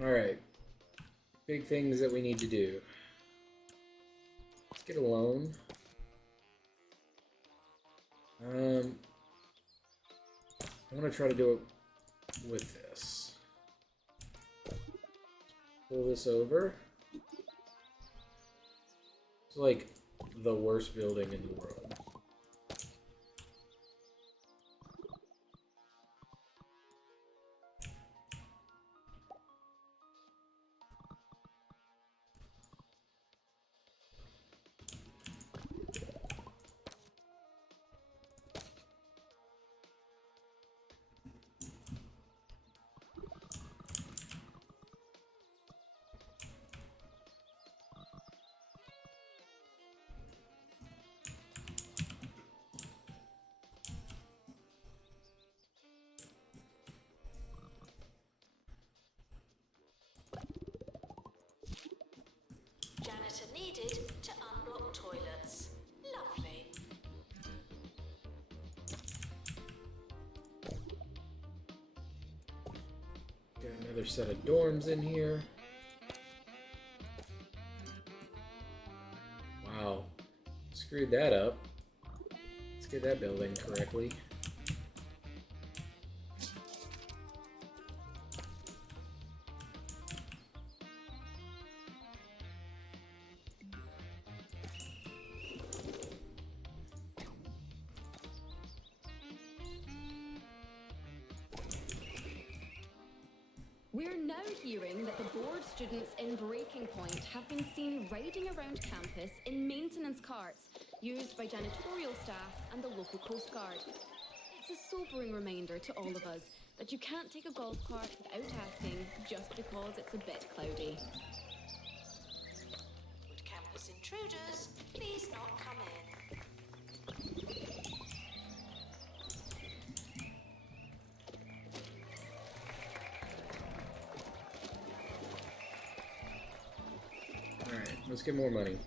Alright. Big things that we need to do. Let's get a loan. I want to try to do it with this. Pull this over. It's like the worst building in the world. Janitor needed to unblock toilets. Lovely. Got another set of dorms in here. Wow. Screwed that up. Let's get that building correctly. We're now hearing that the board students in Breaking Point have been seen riding around campus in maintenance carts used by janitorial staff and the local Coast Guard. It's a sobering reminder to all of us that you can't take a golf cart without asking just because it's a bit cloudy. Would campus intruders please not come in? Alright, let's get more money.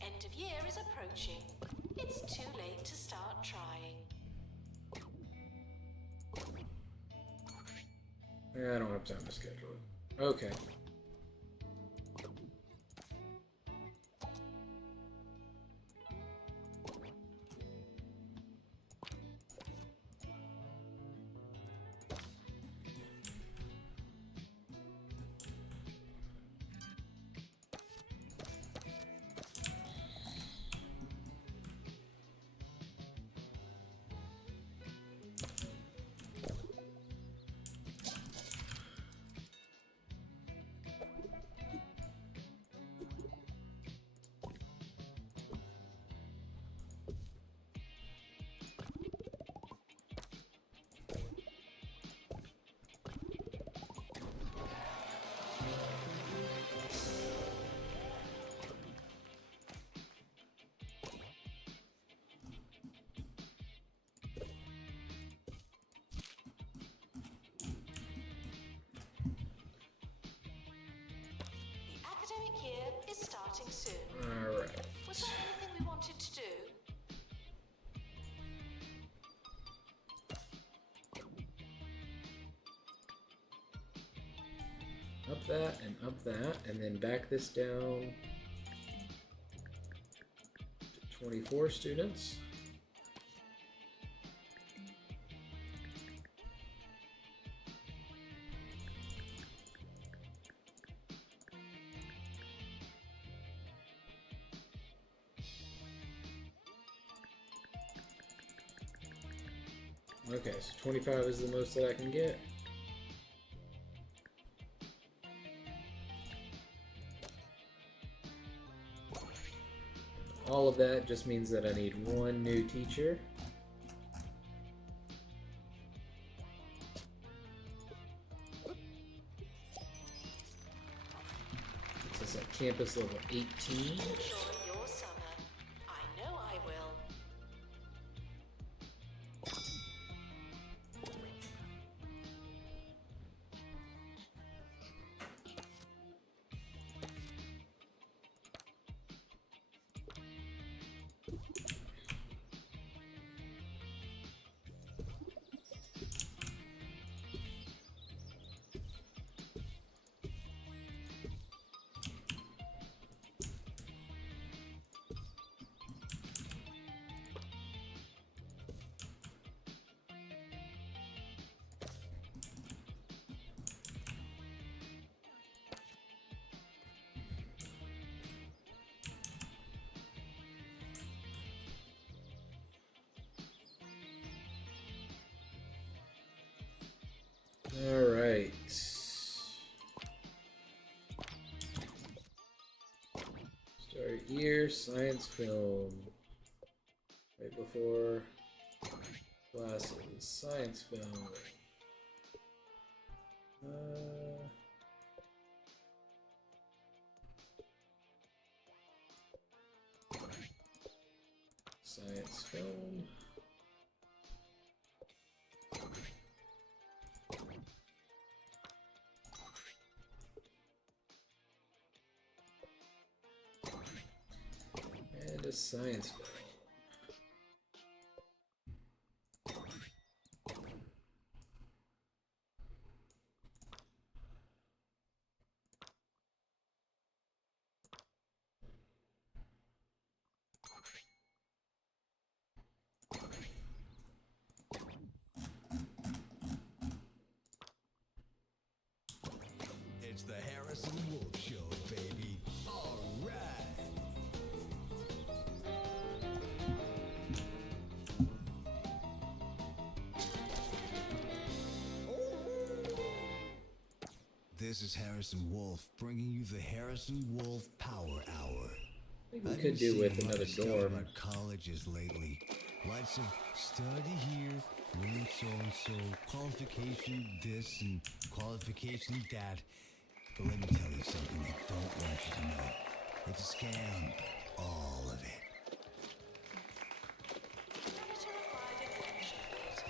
End of year is approaching. It's too late to start trying. I don't have time to schedule it. Okay. The academic year is starting soon. Alright. Was there anything we wanted to do? Up that and up that, and then back this down to 24 students. Okay, so 25 is the most that I can get. All of that just means that I need one new teacher. This is at campus level 18. Enjoy your summer. I know I will. All right. Start year science film. Right before classes, science film. Science film. And a science film. It's the Harrison Wolf Show, baby. All right. This is Harrison Wolf bringing you the Harrison Wolf Power Hour. I think we I've could been do seeing with a lot another of stuff dorm. about colleges lately. Lots of study here, learn so and so, qualification this and qualification that. But let me tell you something I don't want you to know. It's a scam, all of it. Predator acquired information data.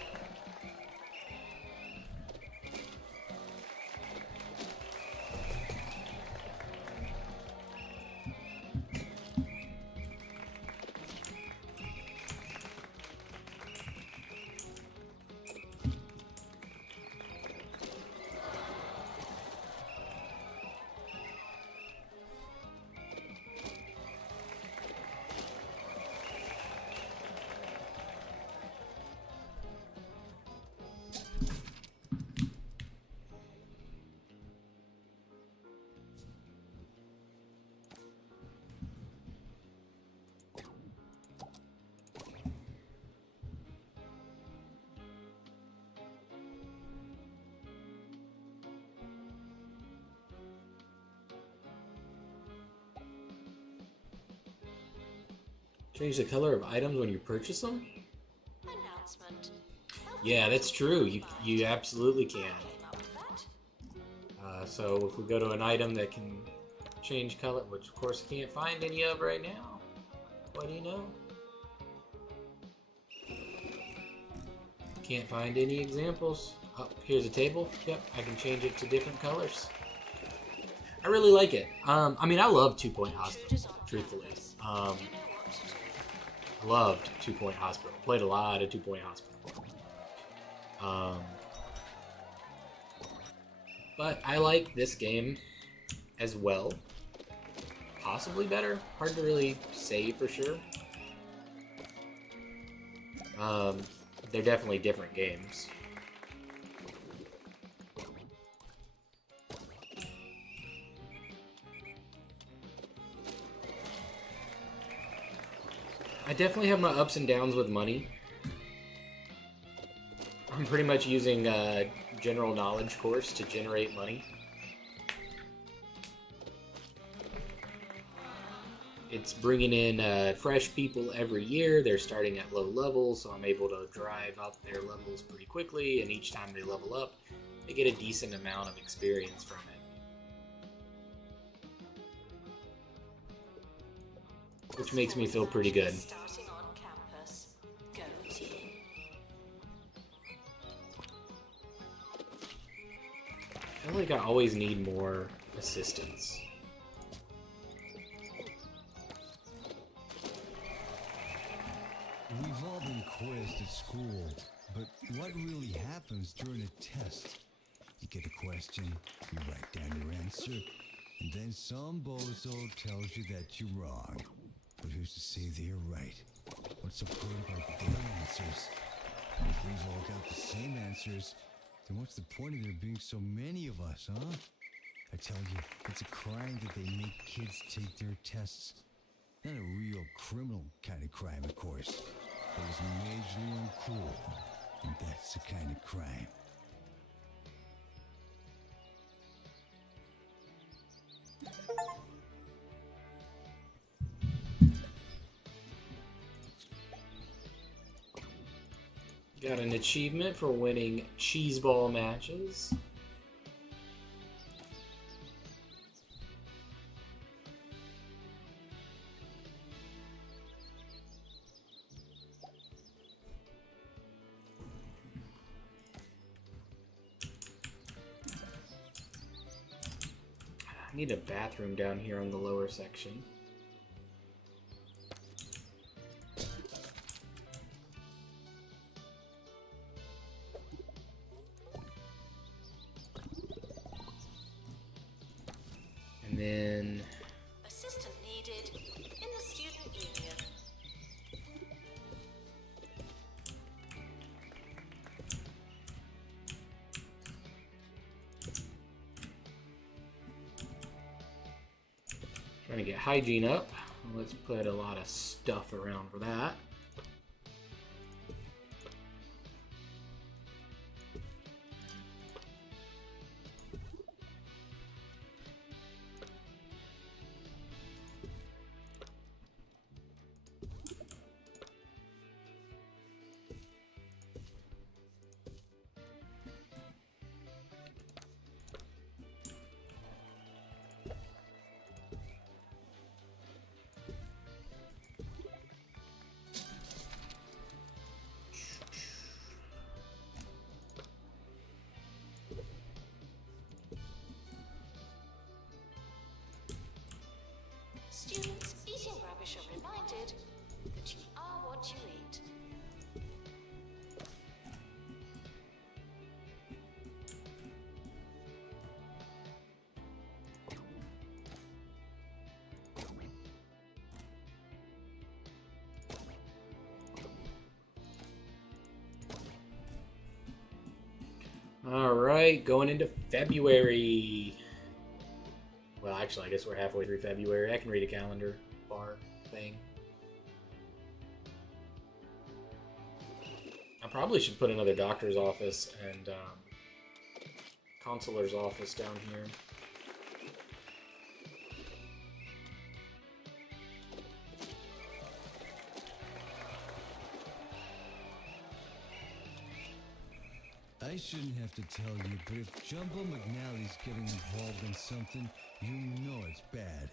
Change the color of items when you purchase them? Announcement. Yeah, that's true. You absolutely can. Came up with that. So if we go to an item that can change color, which of course I can't find any of right now. What do you know? Can't find any examples. Oh, here's a table. Yep, I can change it to different colors. I really like it. I mean, I love 2 Point Hospital, truthfully. You know what to do. Loved 2 Point Hospital. Played a lot of 2 Point Hospital. But I like this game as well. Possibly better. Hard to really say for sure. They're definitely different games. I definitely have my ups and downs with money. I'm pretty much using a general knowledge course to generate money. It's bringing in fresh people every year. They're starting at low levels, so I'm able to drive up their levels pretty quickly, and each time they level up, they get a decent amount of experience from it. Which makes me feel pretty good. Starting on campus. Go team. I feel like I always need more assistance. We've all been quizzed at school, but what really happens during a test? You get a question, you write down your answer, and then some bozo tells you that you're wrong. But who's to say they're right? What's so good about their answers? If we've all got the same answers, then what's the point of there being so many of us, huh? I tell you, it's a crime that they make kids take their tests. Not a real criminal kind of crime, of course. But it's majorly uncool. And that's the kind of crime. Got an achievement for winning cheese ball matches. I need a bathroom down here on the lower section. And then Assistant needed in the student union. trying to get hygiene up. Let's put a lot of stuff around for that. Students eating rubbish are reminded that you are what you eat. All right, going into February. Well, actually, I guess we're halfway through February. I can read a calendar bar thing. I probably should put another doctor's office and consular's office down here. shouldn't have to tell you, but if Jumbo McNally's getting involved in something, you know it's bad.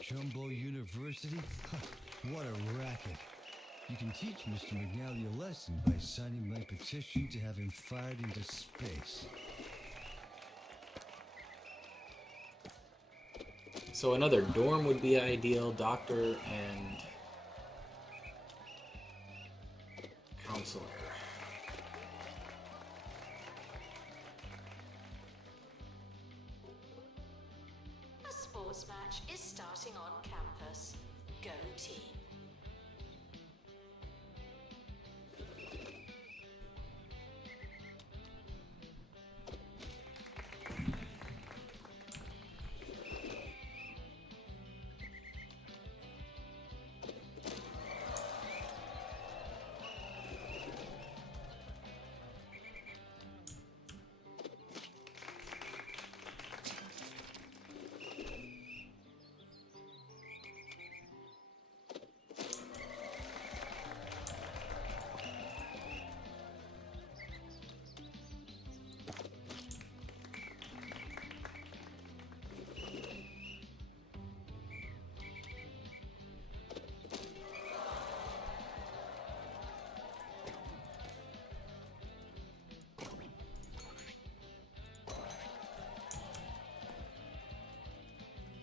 Jumbo University? What a racket. You can teach Mr. McNally a lesson by signing my petition to have him fired into space. So another dorm would be ideal, doctor and counselor. A sports match is starting on campus. Go team.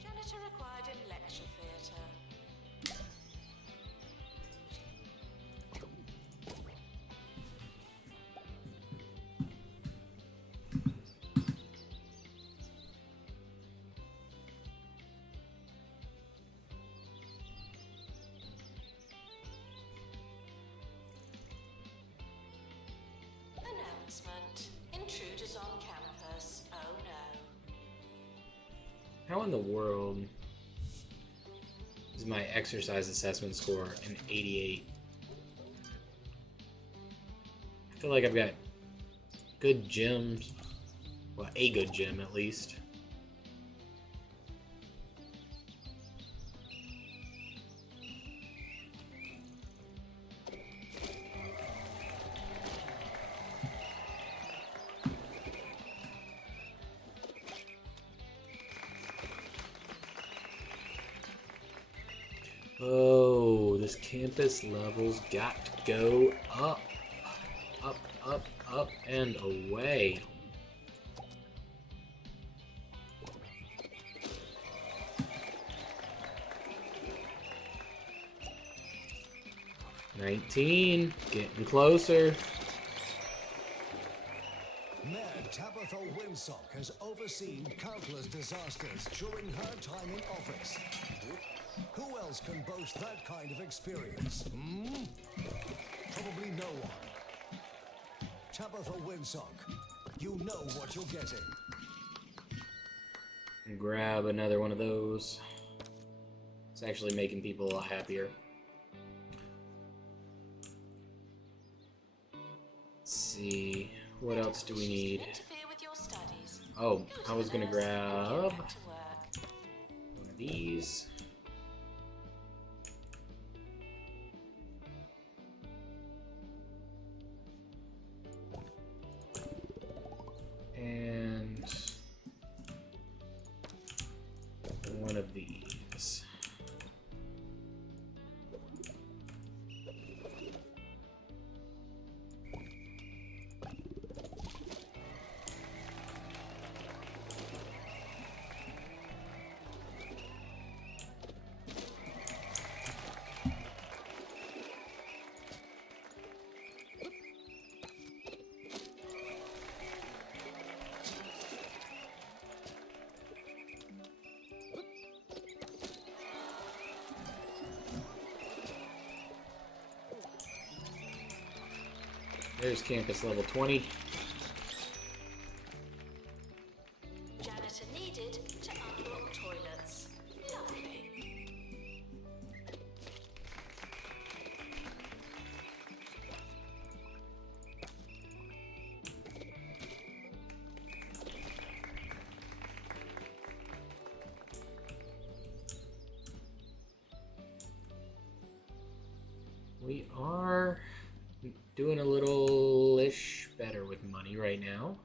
Janitor required in lecture theatre. Announcement. Intruders on campus. Oh no. How in the world is my exercise assessment score an 88? I feel like I've got good gyms. Well, a good gym at least. Oh, this campus level's got to go up, up, up, up, and away. $19, getting closer. Mayor Tabitha Winsock has overseen countless disasters during her time in office. Who else can boast that kind of experience? Probably no one. Tabitha Winsock, you know what you're getting. Grab another one of those. It's actually making people a lot happier. Let's see, what else do we need? Interfere with your studies. Oh, I was gonna Go to the nurse grab and get back to work. one of these. And one of these. There's campus level 20. Janitor needed to unblock toilets. Lovely. We are doing a little-ish better with money. money right now.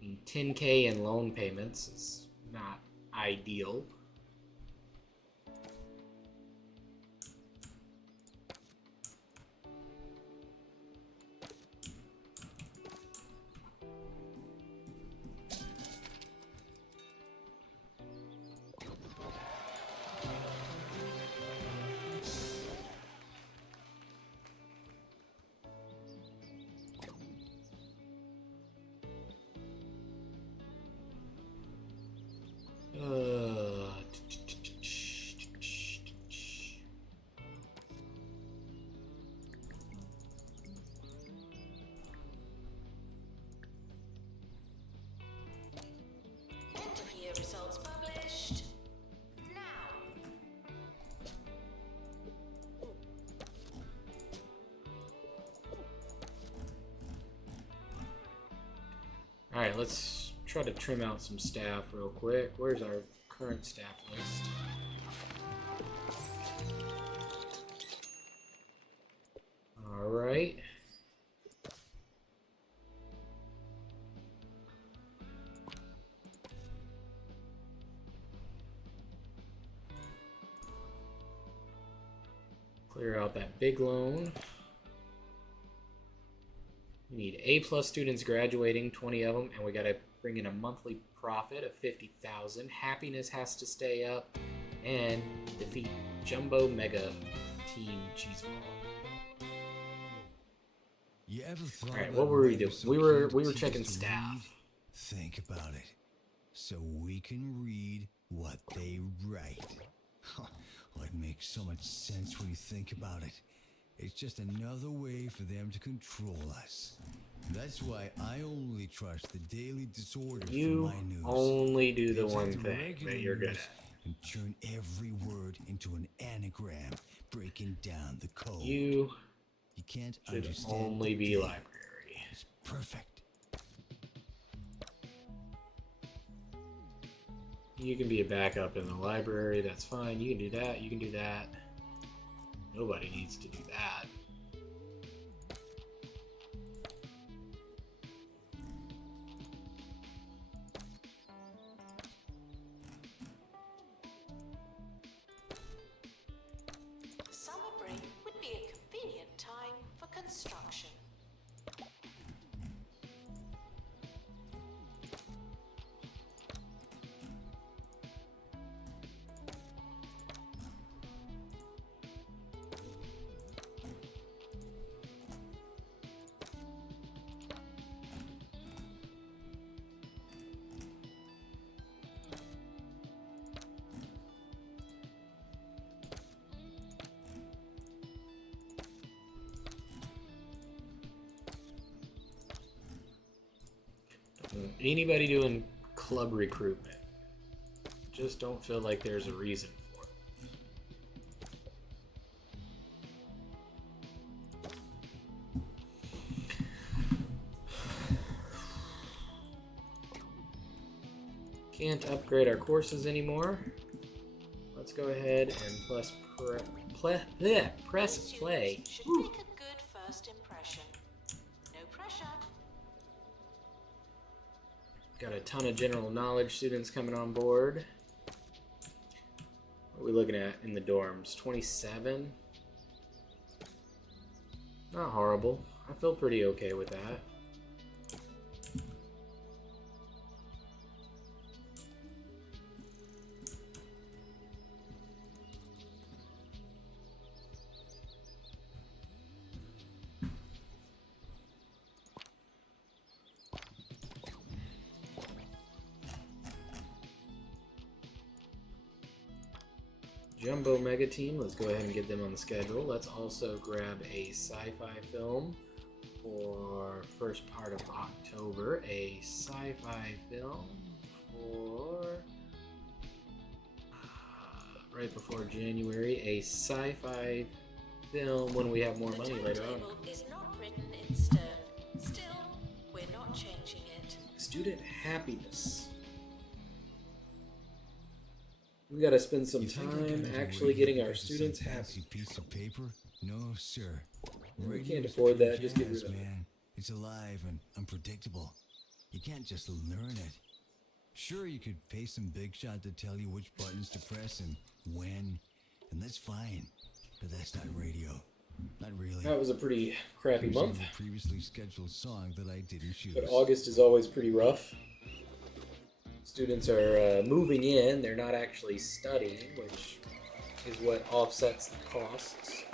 I mean, 10K in loan payments is not ideal. End of year results published. Now. All right, let's try to trim out some staff real quick. Where's our current staff list? All right. Clear out that big loan. We need A+ students graduating, 20 of them, and we gotta bring in a monthly profit of 50,000. Happiness has to stay up, and defeat Jumbo Mega Team Cheeseball. You ever thought All right, about what were we writing doing? some We were cute checking teachers to staff. read? Think about it. So we can read what they write. It makes so much sense when you think about it. It's just another way for them to control us. That's why I only trust the Daily Disorder You for my news. only do the They take one the thing regular that you're good news at. and turn every word into an anagram, breaking down the code. You can't should understand only a be thing. library. It's perfect. You can be a backup in the library, that's fine. You can do that, you can do that. Nobody needs to do that. Summer break would be a convenient time for construction. Anybody doing club recruitment, just don't feel like there's a reason for it. Can't upgrade our courses anymore. Let's go ahead and press play. Should Whew. make a good first impression. No pressure. Got a ton of general knowledge students coming on board. What are we looking at in the dorms? 27? Not horrible. I feel pretty okay with that. Jumbo Mega Team, let's go ahead and get them on the schedule. Let's also grab a sci-fi film for first part of October. A sci-fi film for right before January. A sci-fi film when we have more The money later on. timetable is not written in stone. Still, we're not changing it. Student happiness. We gotta spend some You think I time got it actually away getting here our because of students some happy. fancy piece of paper? No, sir. We Radio can't is afford pure that. Just get jazz, rid of it. man. It's alive and unpredictable. You can't just learn it. Sure, you could pay some big shot to tell you which buttons to press and when, and that's fine. But that's not radio. Not really. That was a pretty crappy Here's month. a previously scheduled song that I didn't choose. But August is always pretty rough. Students are moving in. They're not actually studying, which is what offsets the costs.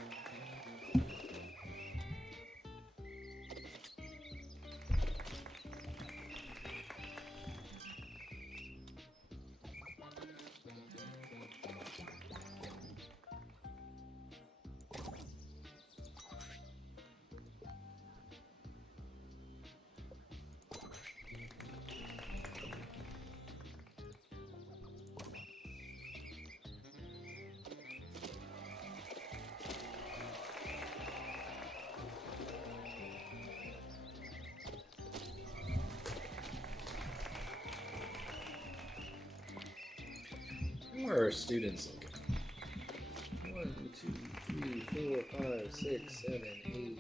Where are students looking? 1, 2, 3, 4, 5, 6, 7, 8, 9,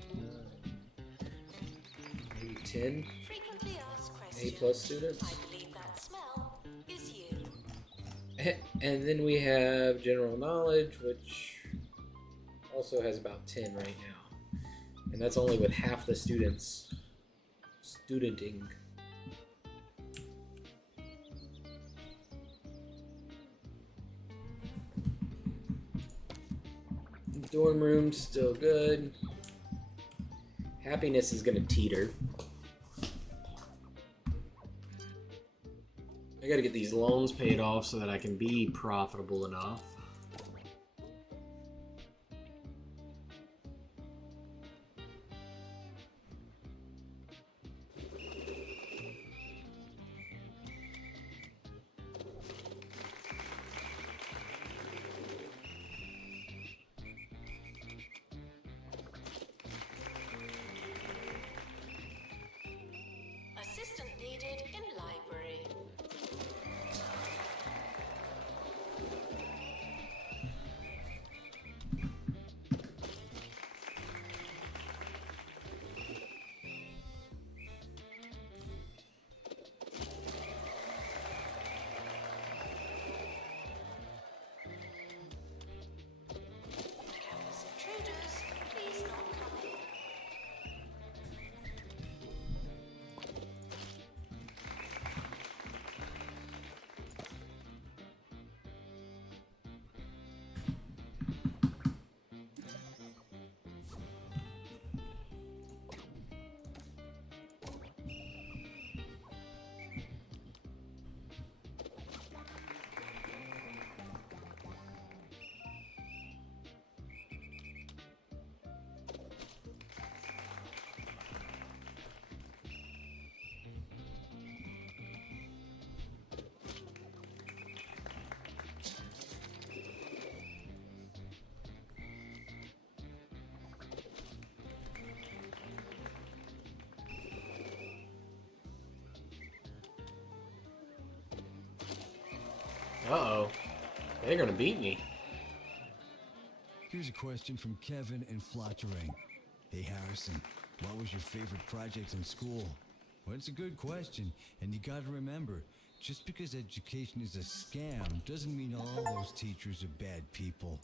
maybe 10 Frequently asked questions. A-plus students. I believe that smell is you. And then we have general knowledge, which also has about 10 right now. And that's only with half the students studenting. Dorm room's still good. Happiness is gonna teeter. I gotta get these loans paid off so that I can be profitable enough. Assistant needed in library. Campus intruders, please not come in. Uh-oh. They're gonna beat me. Here's a question from Kevin in Flottering. Hey Harrison, what was your favorite project in school? Well, it's a good question, and you gotta remember, just because education is a scam doesn't mean all those teachers are bad people.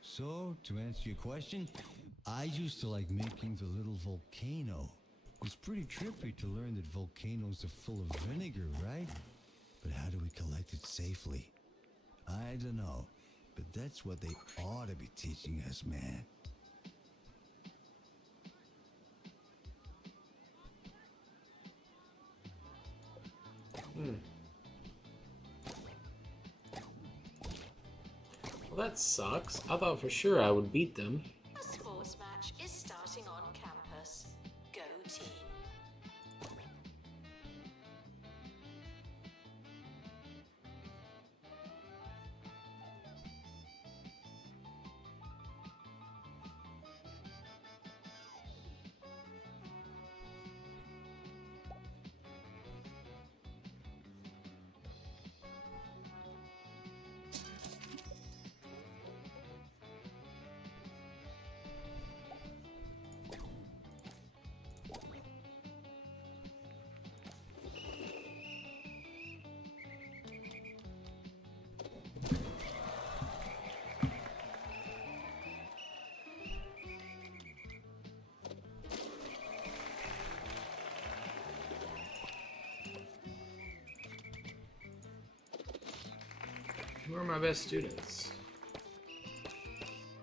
So, to answer your question, I used to like making the little volcano. It's pretty trippy to learn that volcanoes are full of vinegar, right? But how do we collect it safely? I don't know, but that's what they ought to be teaching us, man. Well, that sucks. I thought for sure I would beat them. A sports match is starting on campus. Go team. Who are my best students?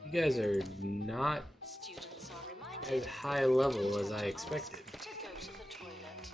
You guys are not Students are reminded as high level as I expected. to go to the toilet.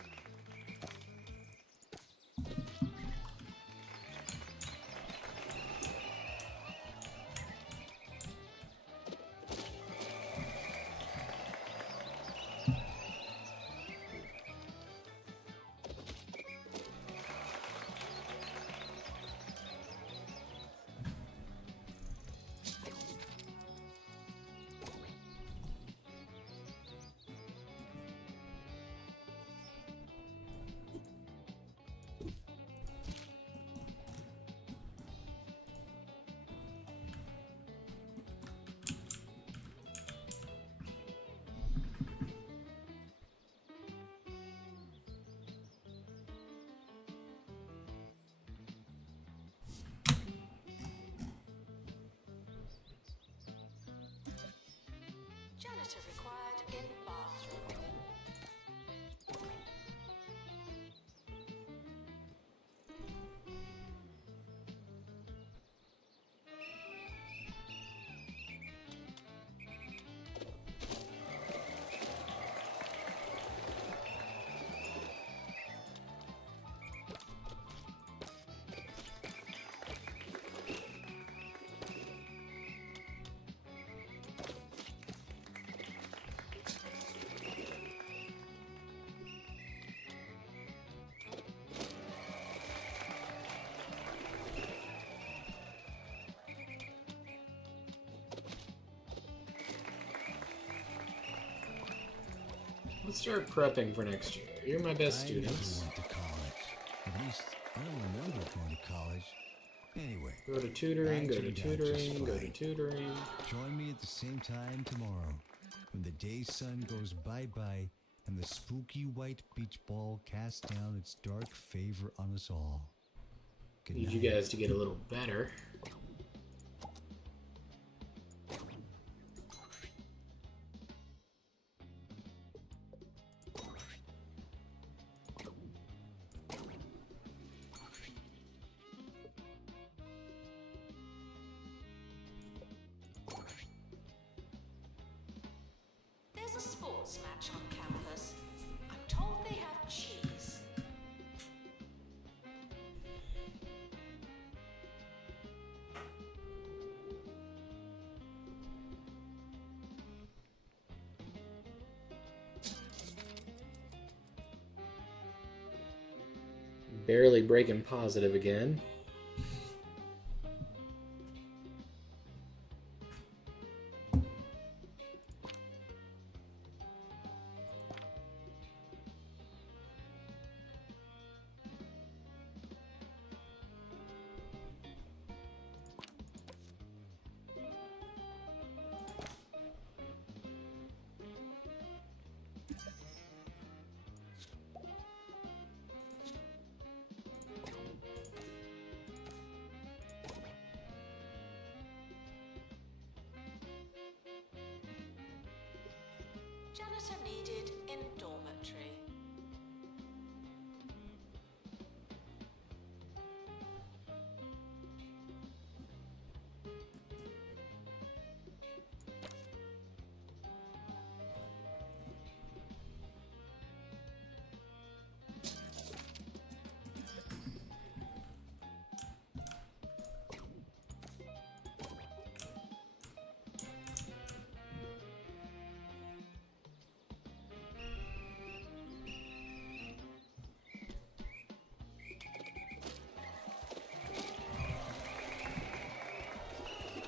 Janitor required in bathroom. Let's start prepping for next year. You're my best I never students. went to college. At least I don't remember going to college. Anyway, Go to tutoring, go to I turned out just tutoring, go to fine. tutoring. join me at the same time tomorrow when the day sun goes bye-bye and the spooky white beach ball casts down its dark favor on us all. Good Need night. you guys to get a little better. There's a sports match on campus. I'm told they have cheese. Barely breaking positive again. Janitor needed in dormitory.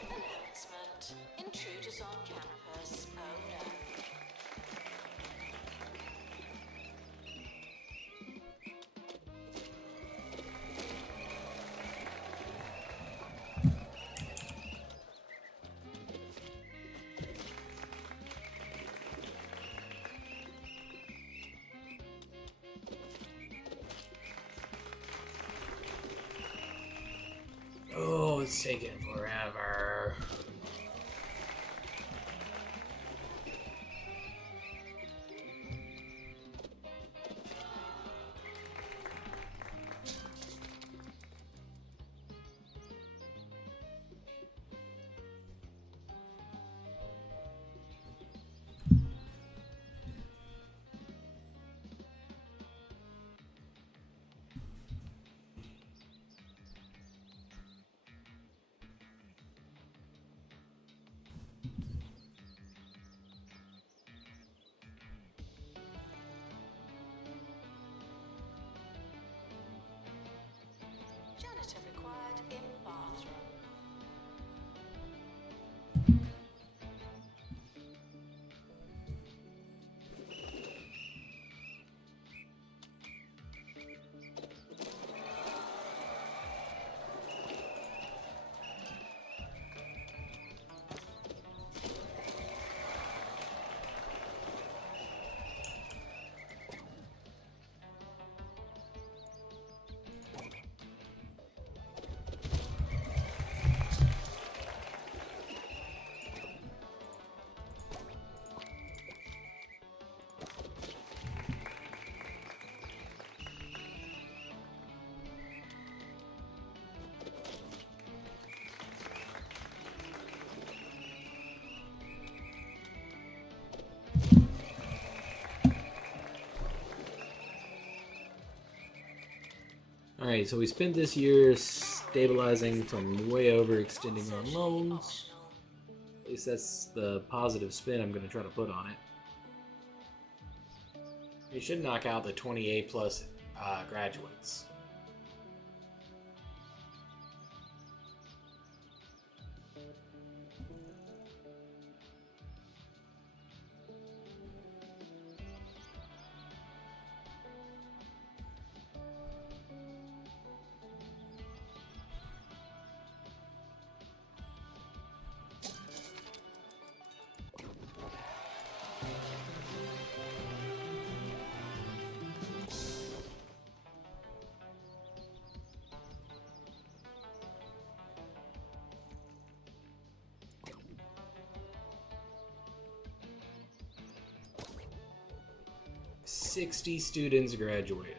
Announcement. Intruders on campus. Oh no. Oh, it's taking forever. Alright, so we spent this year stabilizing from way overextending on loans. At least that's the positive spin I'm going to try to put on it. We should knock out the 20A plus graduates. "60 students graduated.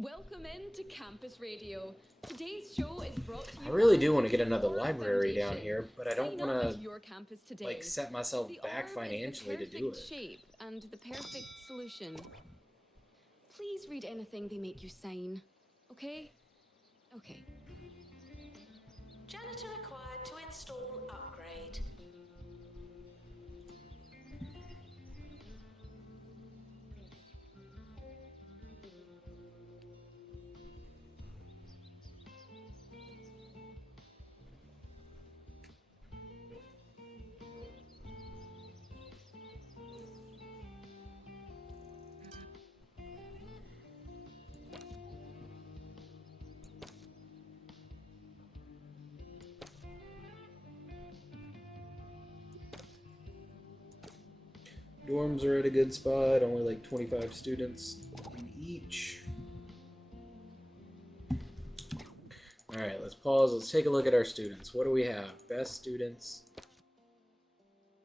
Welcome into Campus Radio. Today's show is brought to you. I really by do want to get the another Aurora library down Foundation. here, but I don't Sign up want with to your campus today. like set myself The back orb is the financially to do perfect it. shape and the perfect solution. Please read anything they make you sign. Okay? Okay. Janitor required to install upgrade. Dorms are at a good spot, only like 25 students in each. Alright, let's pause. Let's take a look at our students. What do we have? Best students.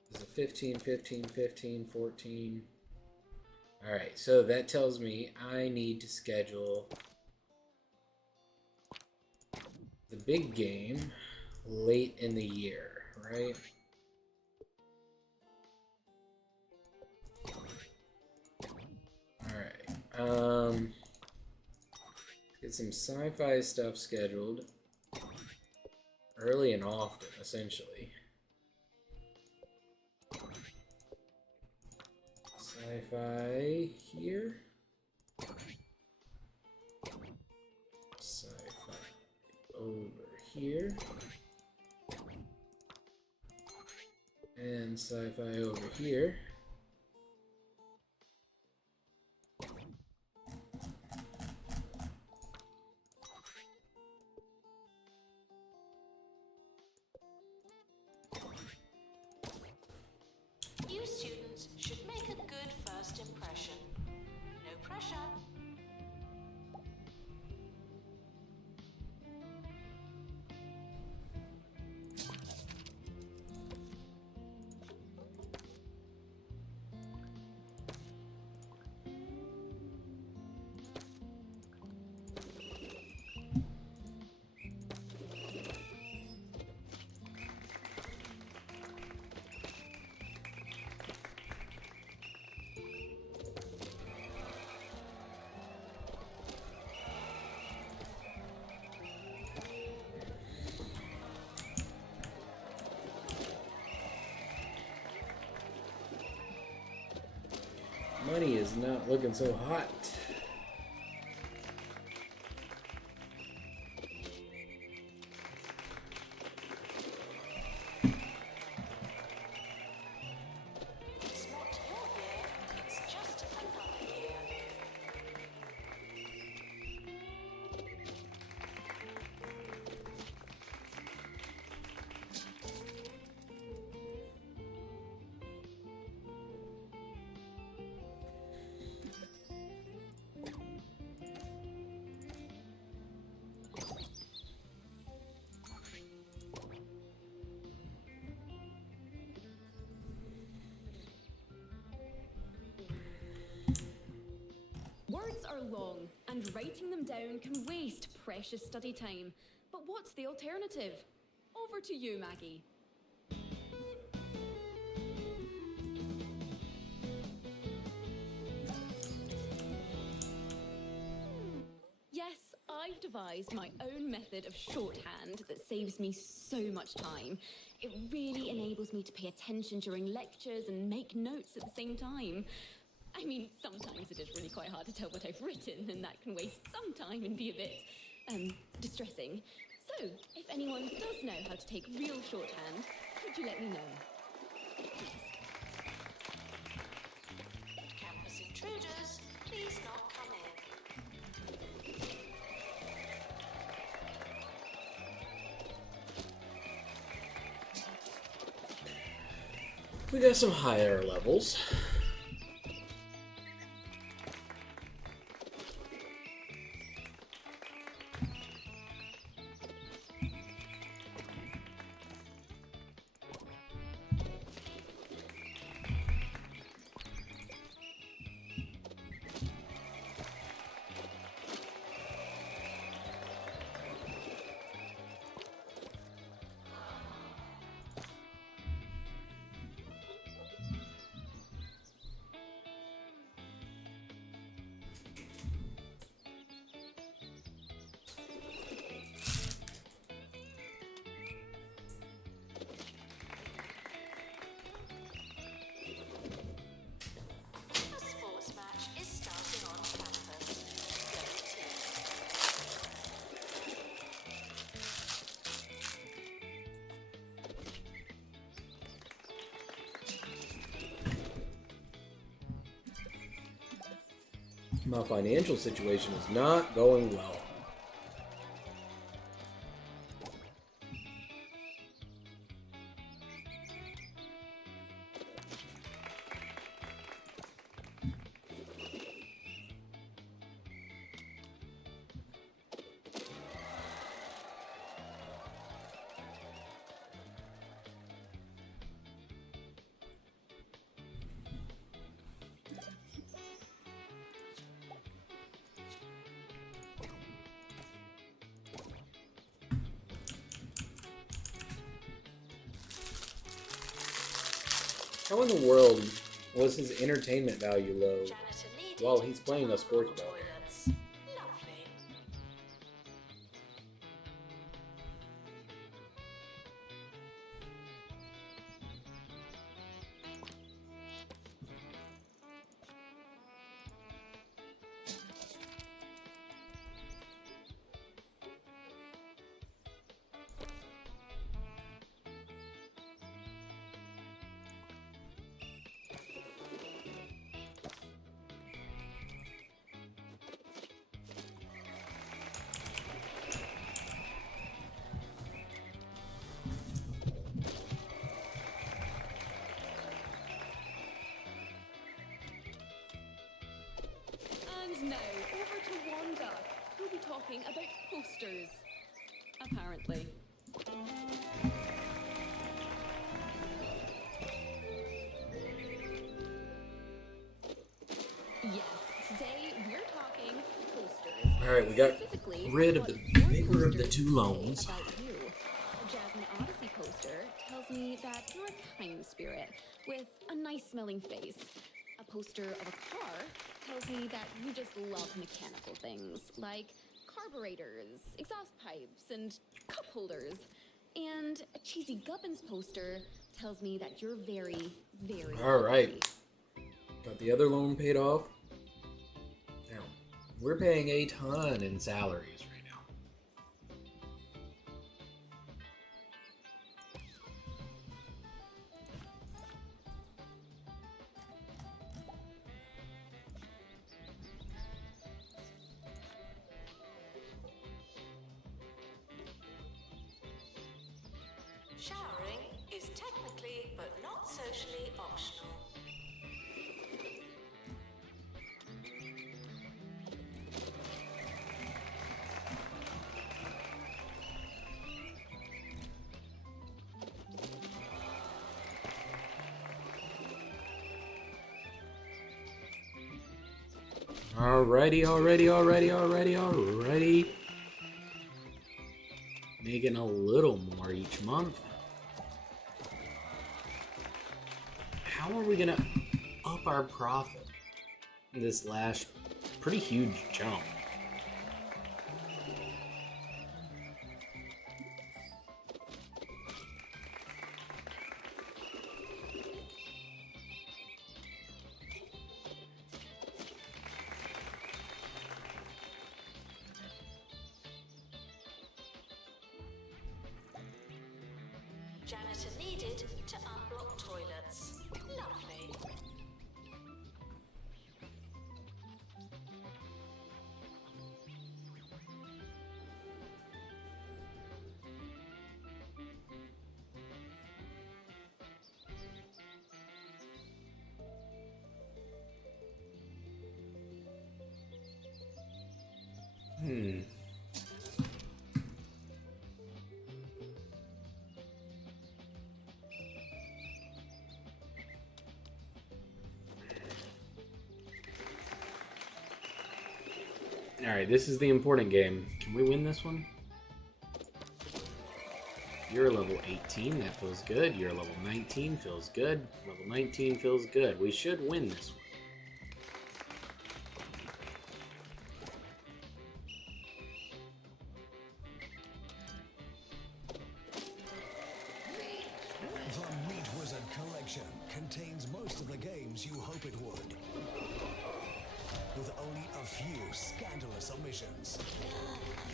There's a 15, 15, 15, 14. Alright, so that tells me I need to schedule the big game late in the year, right? Alright, get some sci-fi stuff scheduled early and often, essentially. Sci-fi here. Sci-fi over here. And sci-fi over here. You students should make a good first impression. No pressure. Money is not looking so hot. It's not your year, it's just another year. long, and writing them down can waste precious study time. But what's the alternative? Over to you, Maggie. Yes, I've devised my own method of shorthand that saves me so much time. It really enables me to pay attention during lectures and make notes at the same time. I mean, sometimes it is really quite hard to tell what I've written, and that can waste some time and be a bit, distressing. So, if anyone does know how to take real shorthand, could you let me know? Please. Campus intruders, please not come in. We got some higher levels. A sports match is starting on campus. Go team. My financial situation is not going well. How in the world was his entertainment value low Janitor needed while he's playing to a sports run ball? toilets. Lovely. And now, over to Wanda, who'll be talking about posters. Apparently. Yes, today we're talking posters. Alright, we got Specifically, rid of the what your bigger of the posters two say loans. about you. A Jasmine Odyssey poster tells me that you're a kind spirit with a nice smelling face. A poster of a car tells me that you just love mechanical things like carburetors, exhaust pipes, and cup holders. And a Cheesy Gubbins poster tells me that you're very, very Alright. hungry. Got the other loan paid off. Now, we're paying a ton in salaries right now. Showering is technically but not socially optional. Alrighty. Making a little more each month. How are we gonna up our profit in this last pretty huge jump? Janitor needed to unblock toilets. Lovely. Alright, this is the important game. Can we win this one? You're level 18, that feels good. You're level 19, feels good. Level 19 feels good. We should win this one. The Meat Wizard Collection contains most of the games you hope it would, with only a few scandalous omissions.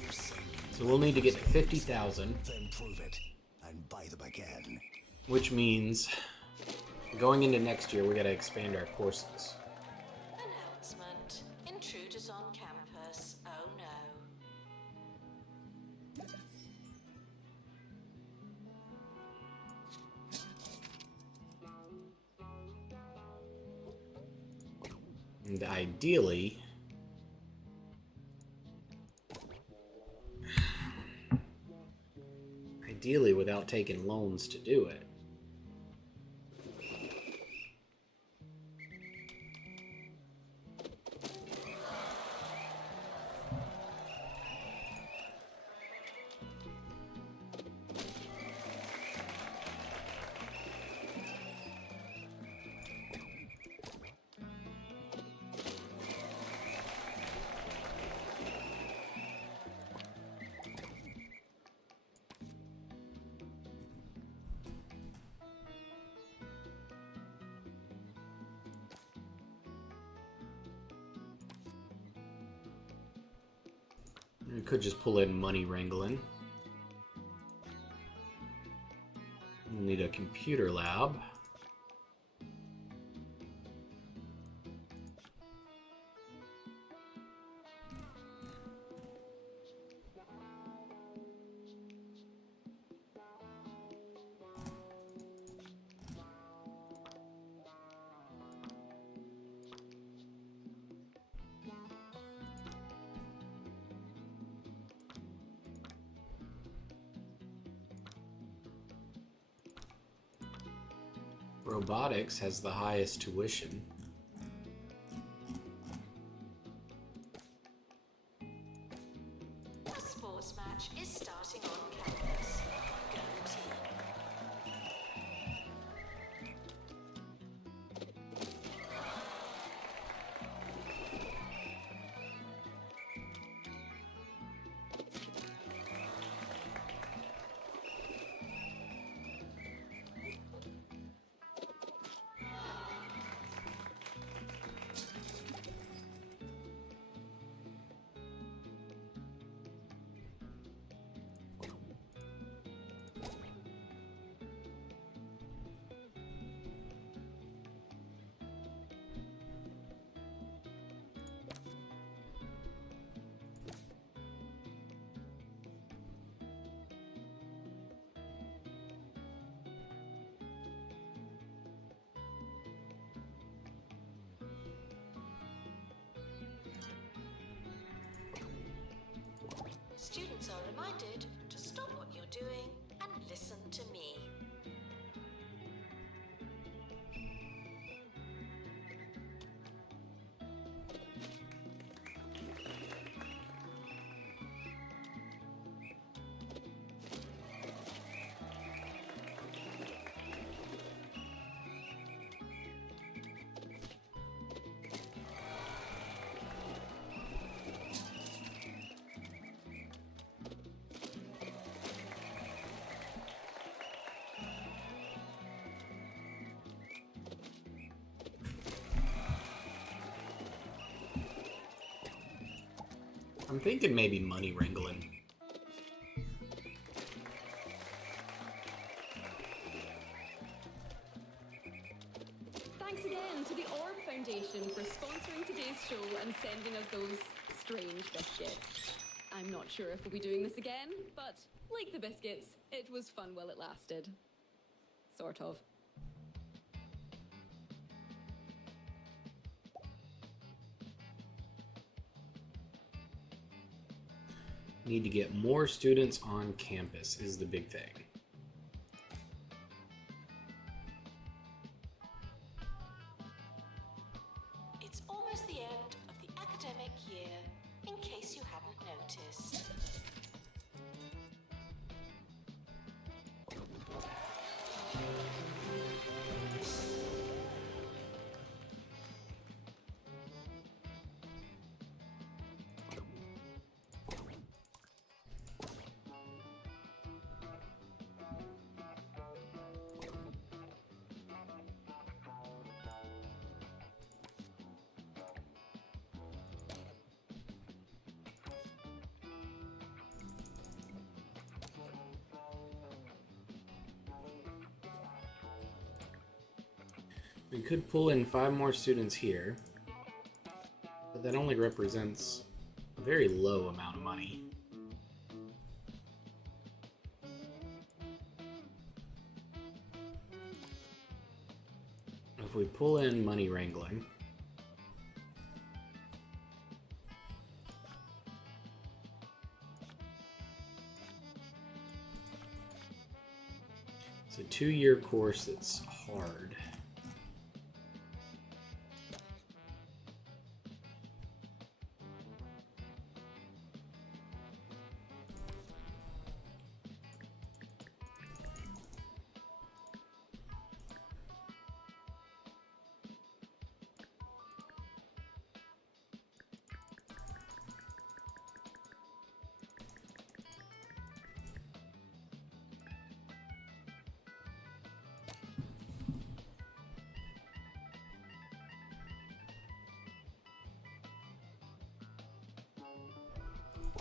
You say So we'll need to get to 50,000, then prove it and buy them again. which means going into next year we gotta expand our courses. Announcement. Intruders on campus. Oh no. And ideally without taking loans to do it. We could just pull in money wrangling. We'll need a computer lab. Robotics has the highest tuition. A sports match is starting on campus. Go team. I'm thinking maybe money wrangling. Thanks again to the Orb Foundation for sponsoring today's show and sending us those strange biscuits. I'm not sure if we'll be doing this again, but like the biscuits, it was fun while it lasted. Sort of. Need to get more students on campus is the big thing. It's almost the end of the academic year, in case you hadn't noticed. We could pull in 5 more students here, but that only represents a very low amount of money. If we pull in money wrangling, it's a 2-year course that's hard.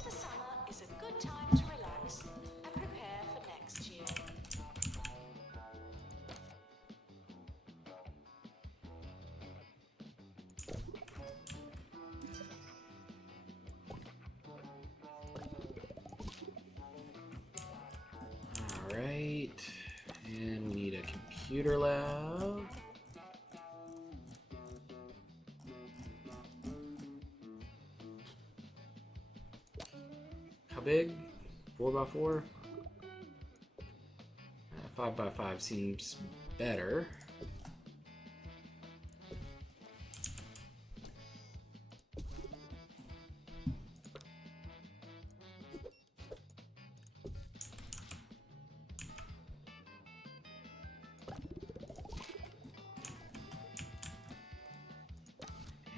The summer is a good time to relax and prepare for next year. Alright, and we need a computer lab. How big? 4x4? 5x5 seems better.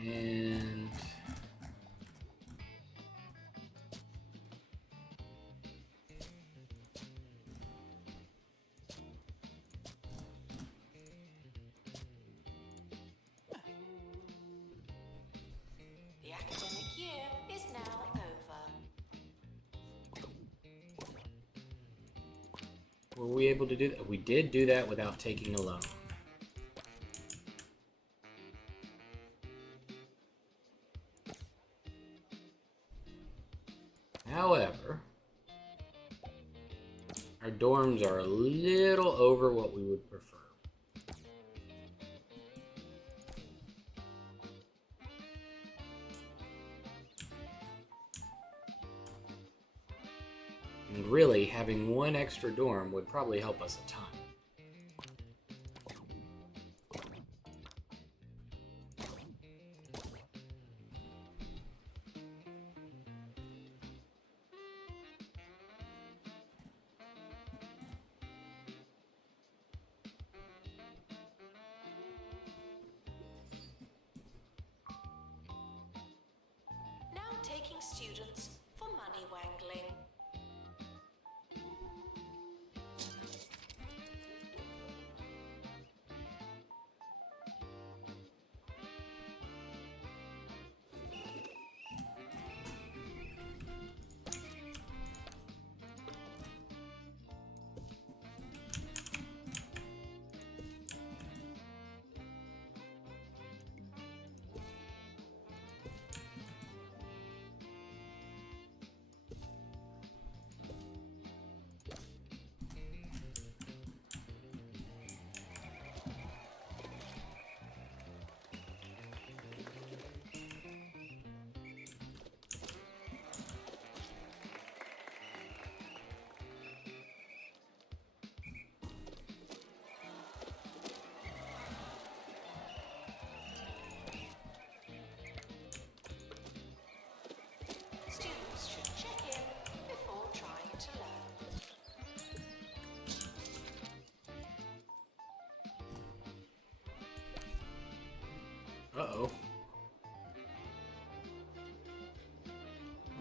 And The academic year is now over. were we able to do that? We did do that without taking a loan. However, our dorms are a little over what we would prefer. And really, having one extra dorm would probably help us a ton. Now taking students for money wangling.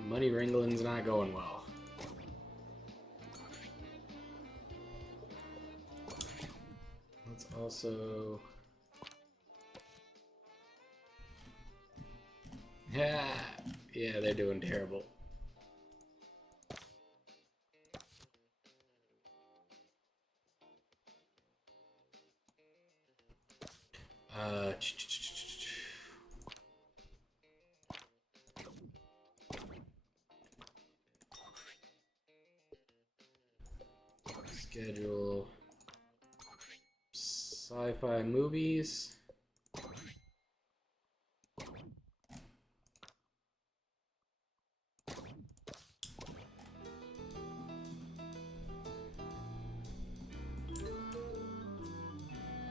Money wrangling's not going well. Let's also... Yeah, they're doing terrible. Uh, Schedule sci-fi movies.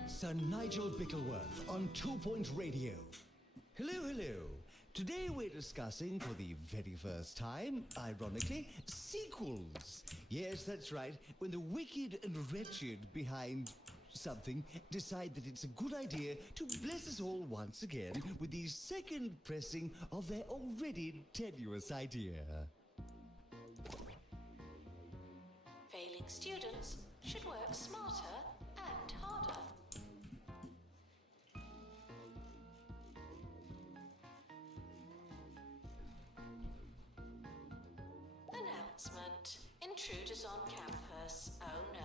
Sir Nigel Bickleworth on 2 Point Radio. Hello, hello. Today we're discussing for the very first time, ironically, sequels. Yes, that's right. When the wicked and wretched behind something decide that it's a good idea to bless us all once again with the second pressing of their already tenuous idea. Failing students should work smarter and harder. Announcement. Intruders on campus. Oh no.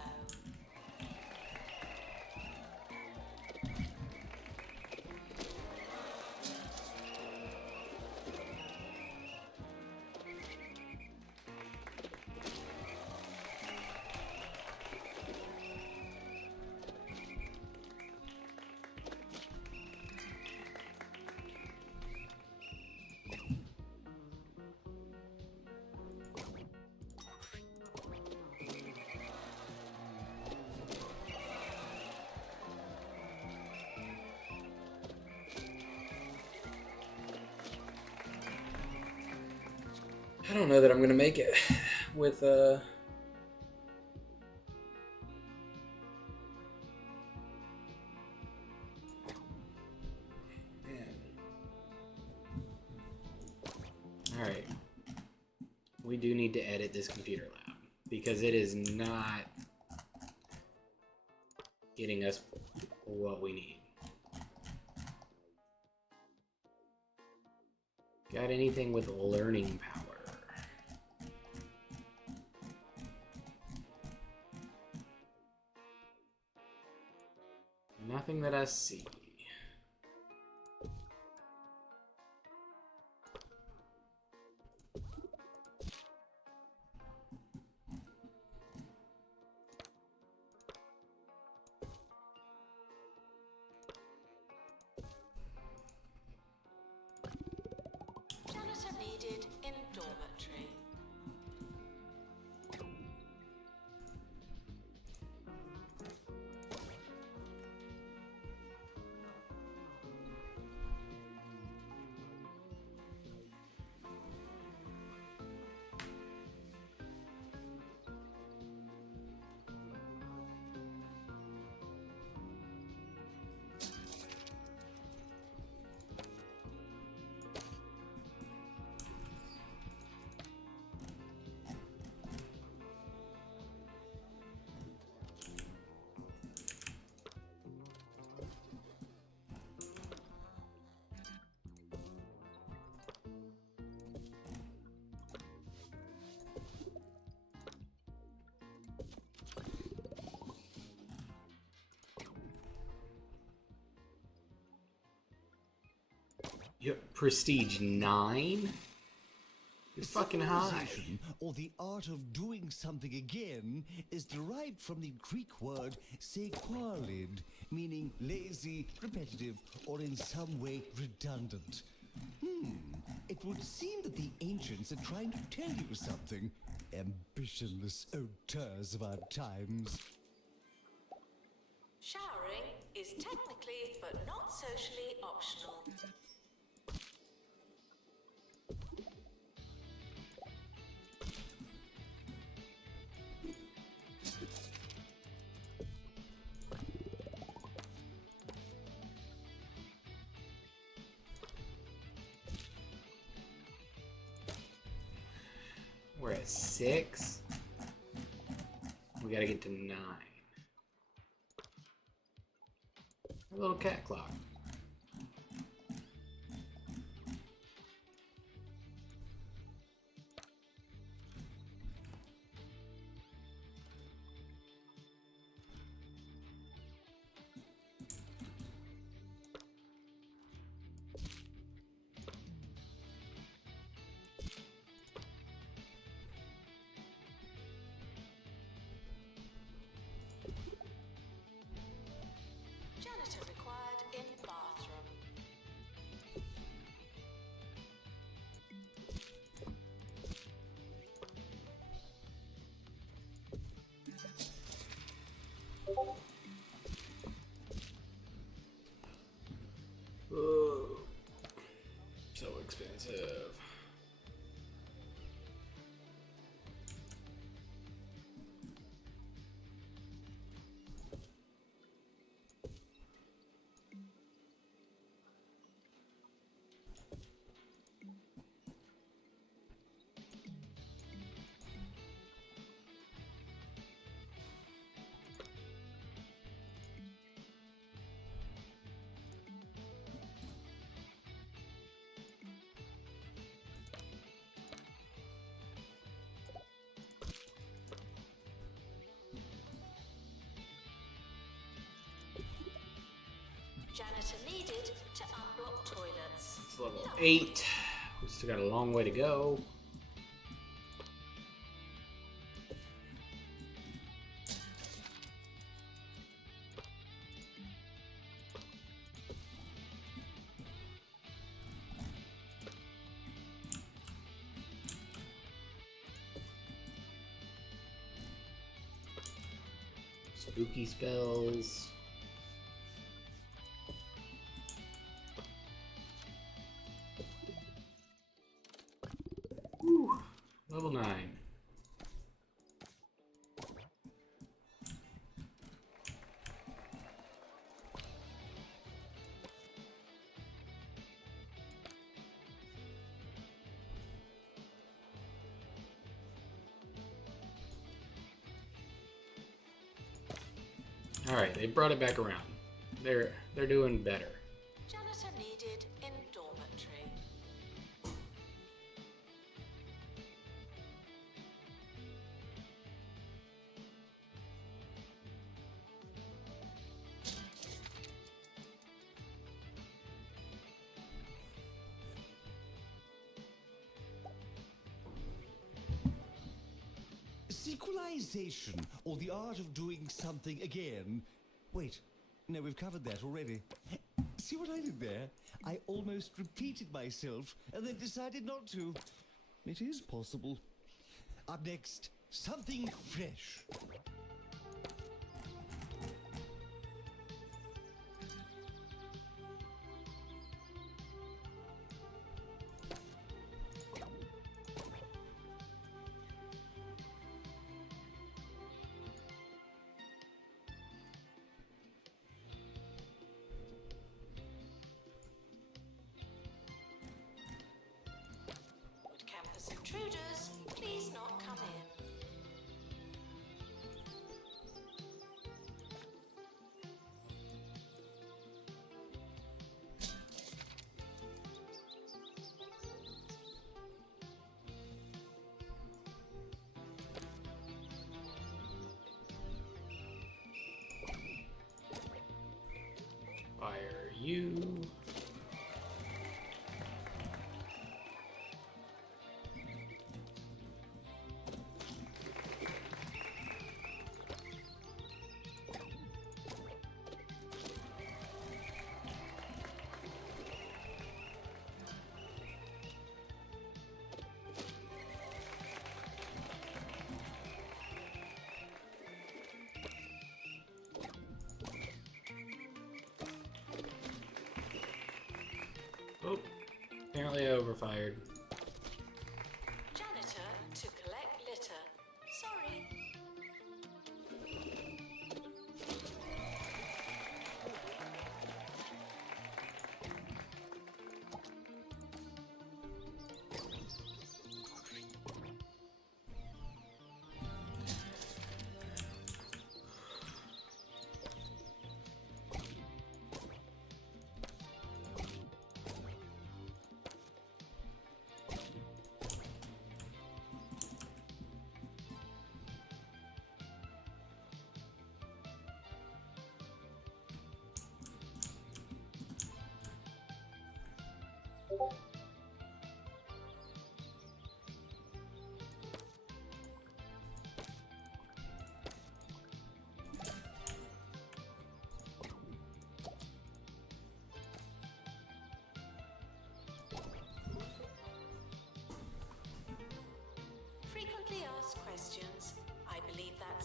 I don't know that I'm gonna make it with Man. Alright. We do need to edit this computer lab because it is not getting us what we need. Got anything with learning power? Nothing that I see. Janitor needed in dormitory. Yep, Prestige 9? You're fucking high. Civilization, or the art of doing something again, is derived from the Greek word sequalid, meaning lazy, repetitive, or in some way redundant. It would seem that the ancients are trying to tell you something. Ambitionless auteurs of our times. Showering is technically but not socially optional. We're at 6. We gotta get to 9. A little cat clock. Janitor required in bathroom. Oh, so expensive. Janitor needed to unblock toilets. It's level 8. We still got a long way to go. Spooky spells. Whew. Level 9. All right, they brought it back around. They're doing better. Janitor needed in dormitory. Sequelization, or the art of doing something again. Wait, no, we've covered that already. See what I did there? I almost repeated myself and then decided not to. It is possible. Up next, something fresh. Would campus intruders please not come in? Fire you. Oh, apparently I overfired. Janitor to collect litter. Sorry.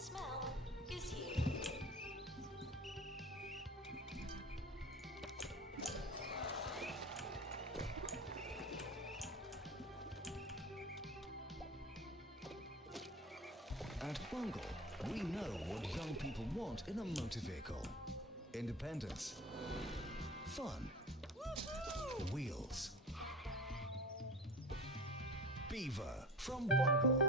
smell is you. At Bungle, we know what young people want in a motor vehicle. Independence. Fun. Wheels. Beaver from Bungle.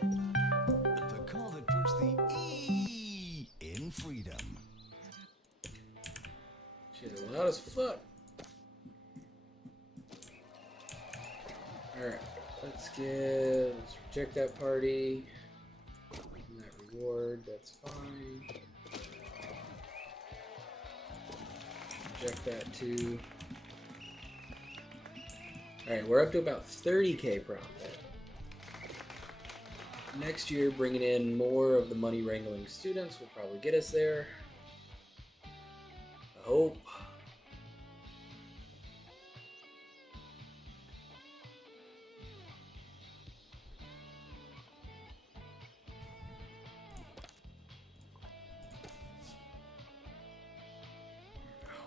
The car that puts the E in freedom. She's loud as fuck. Alright, let's reject that party. And that reward, that's fine. Reject that too. Alright, we're up to about 30k profit. Next year, bringing in more of the money wrangling students will probably get us there. I hope.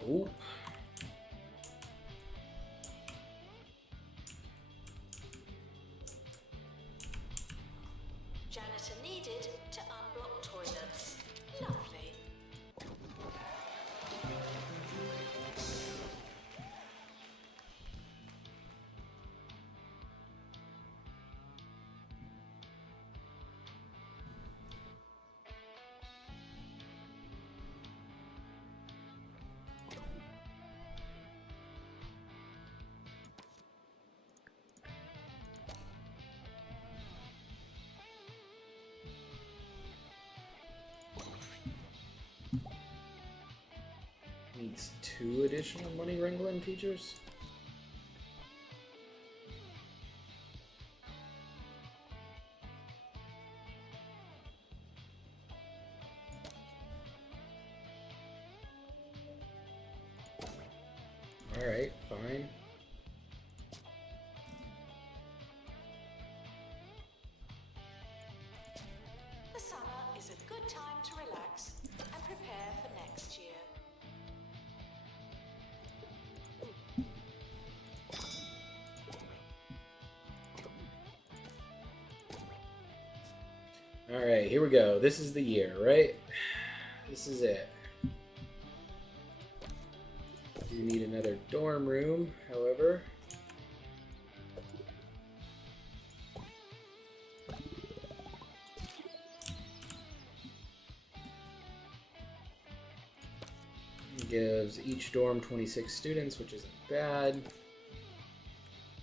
Hope. Janitor needed to unblock toilets. Lovely. Needs 2 additional money wrangling teachers. Alright, fine. The summer is a good time to relax and prepare for next year. Alright, here we go. This is the year, right? This is it. You need another dorm room, however. It gives each dorm 26 students, which isn't bad.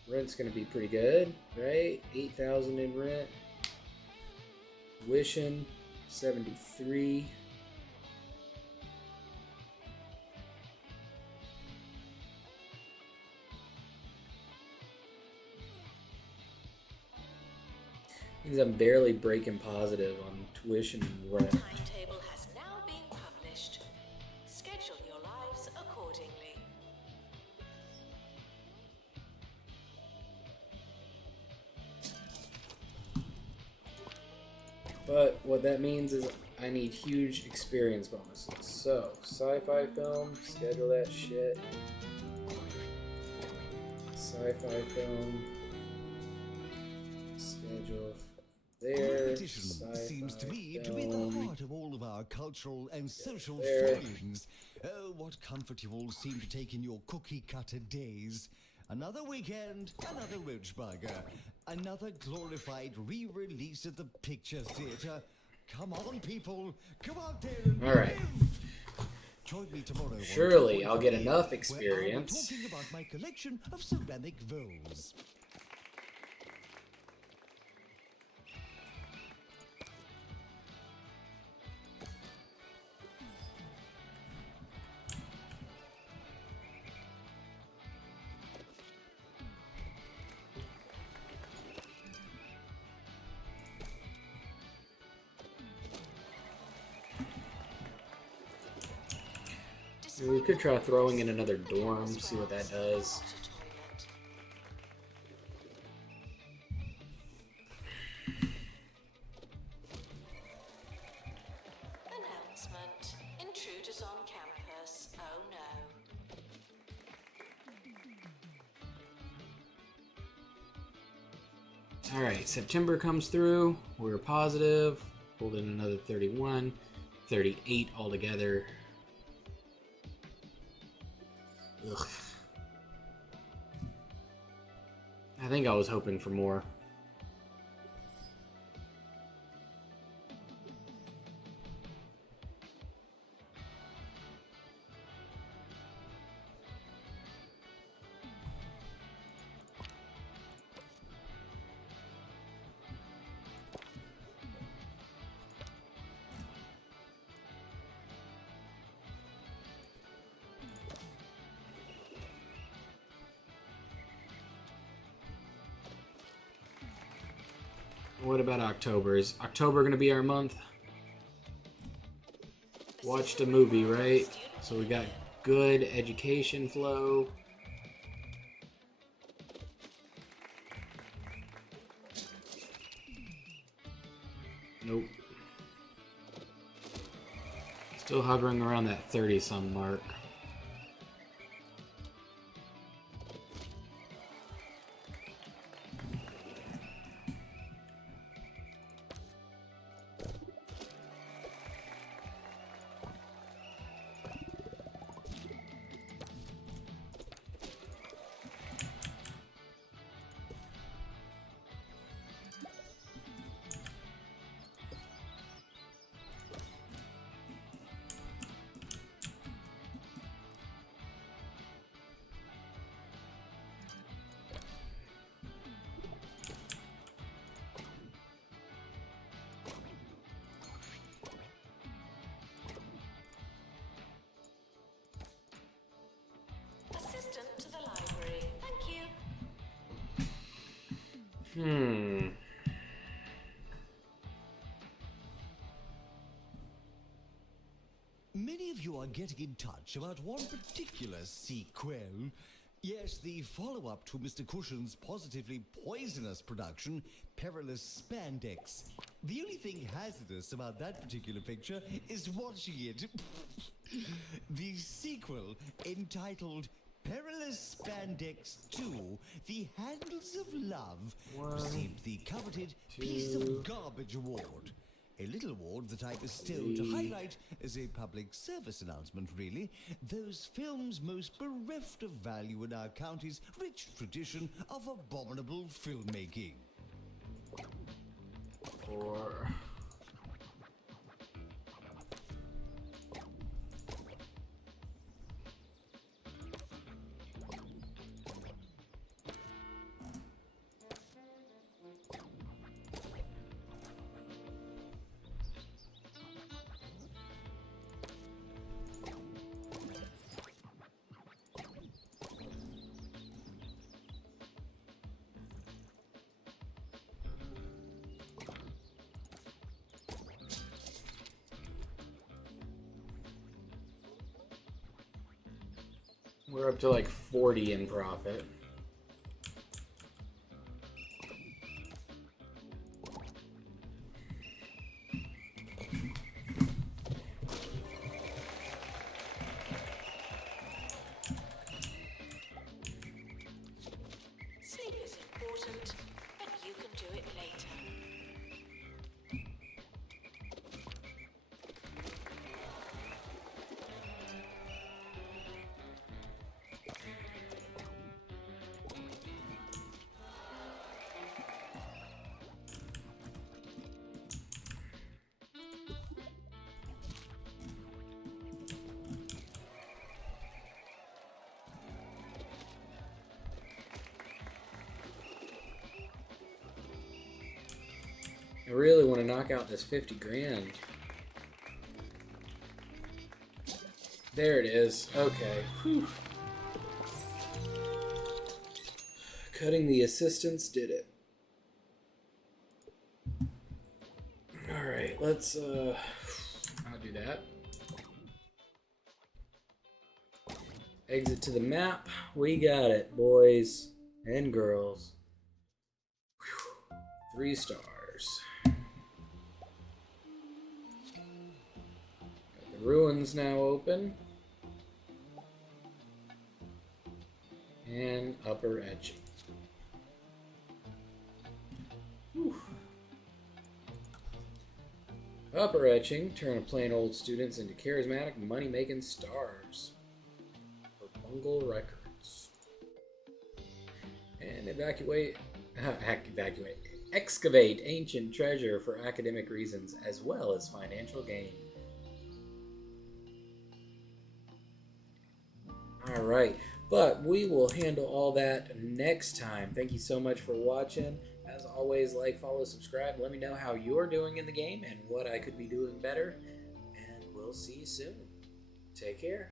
Rent's gonna be pretty good, right? 8,000 in rent. Tuition, 73. Means I'm barely breaking positive on tuition and rent. Timetable has now been published. Schedule your lives accordingly. But what that means is I need huge experience bonuses. So, sci-fi film, schedule that shit. Sci-fi film, schedule there. Competition seems to me to be the heart of all of our cultural and social there. feelings. Oh, what comfort you all seem to take in your cookie cutter days. Another weekend, another roach burger, another glorified re-release at the picture theater. Come on, people, come out there and All right. live. Join me tomorrow. on Surely Toy I'll get Day, enough where experience. I'll be talking about my collection of ceramic vowels. We could try throwing in another dorm, see what that does. All right, September comes through. We're positive. Pulled in another 31, 38 altogether. Ugh. I think I was hoping for more. What about October? Is October going to be our month? Watched a movie, right? So we got good education flow. Nope. Still hovering around that 30-some mark. Assistant to the library. Thank you. Many of you are getting in touch about one particular sequel. Yes, the follow-up to Mr. Cushion's positively poisonous production, Perilous Spandex. The only thing hazardous about that particular picture is watching it. The sequel, entitled Perilous Spandex 2, The Handles of Love, received the coveted Piece of Garbage Award. A little award that I bestow to highlight as a public service announcement, really, those films most bereft of value in our county's rich tradition of abominable filmmaking. 4. We're up to like 40 in profit. Sleep is important, but you can do it later. I really want to knock out this 50 grand. There it is. Okay. Whew. Cutting the assistants did it. Alright, let's not do that. Exit to the map. We got it, boys and girls. Whew. 3 stars. Got the ruins now open. And upper edge. Upper etching, turn plain old students into charismatic, money-making stars. For Bungle Records. And excavate ancient treasure for academic reasons as well as financial gain. All right, but we will handle all that next time. Thank you so much for watching. As always, like, follow, subscribe. Let me know how you're doing in the game and what I could be doing better. And we'll see you soon. Take care.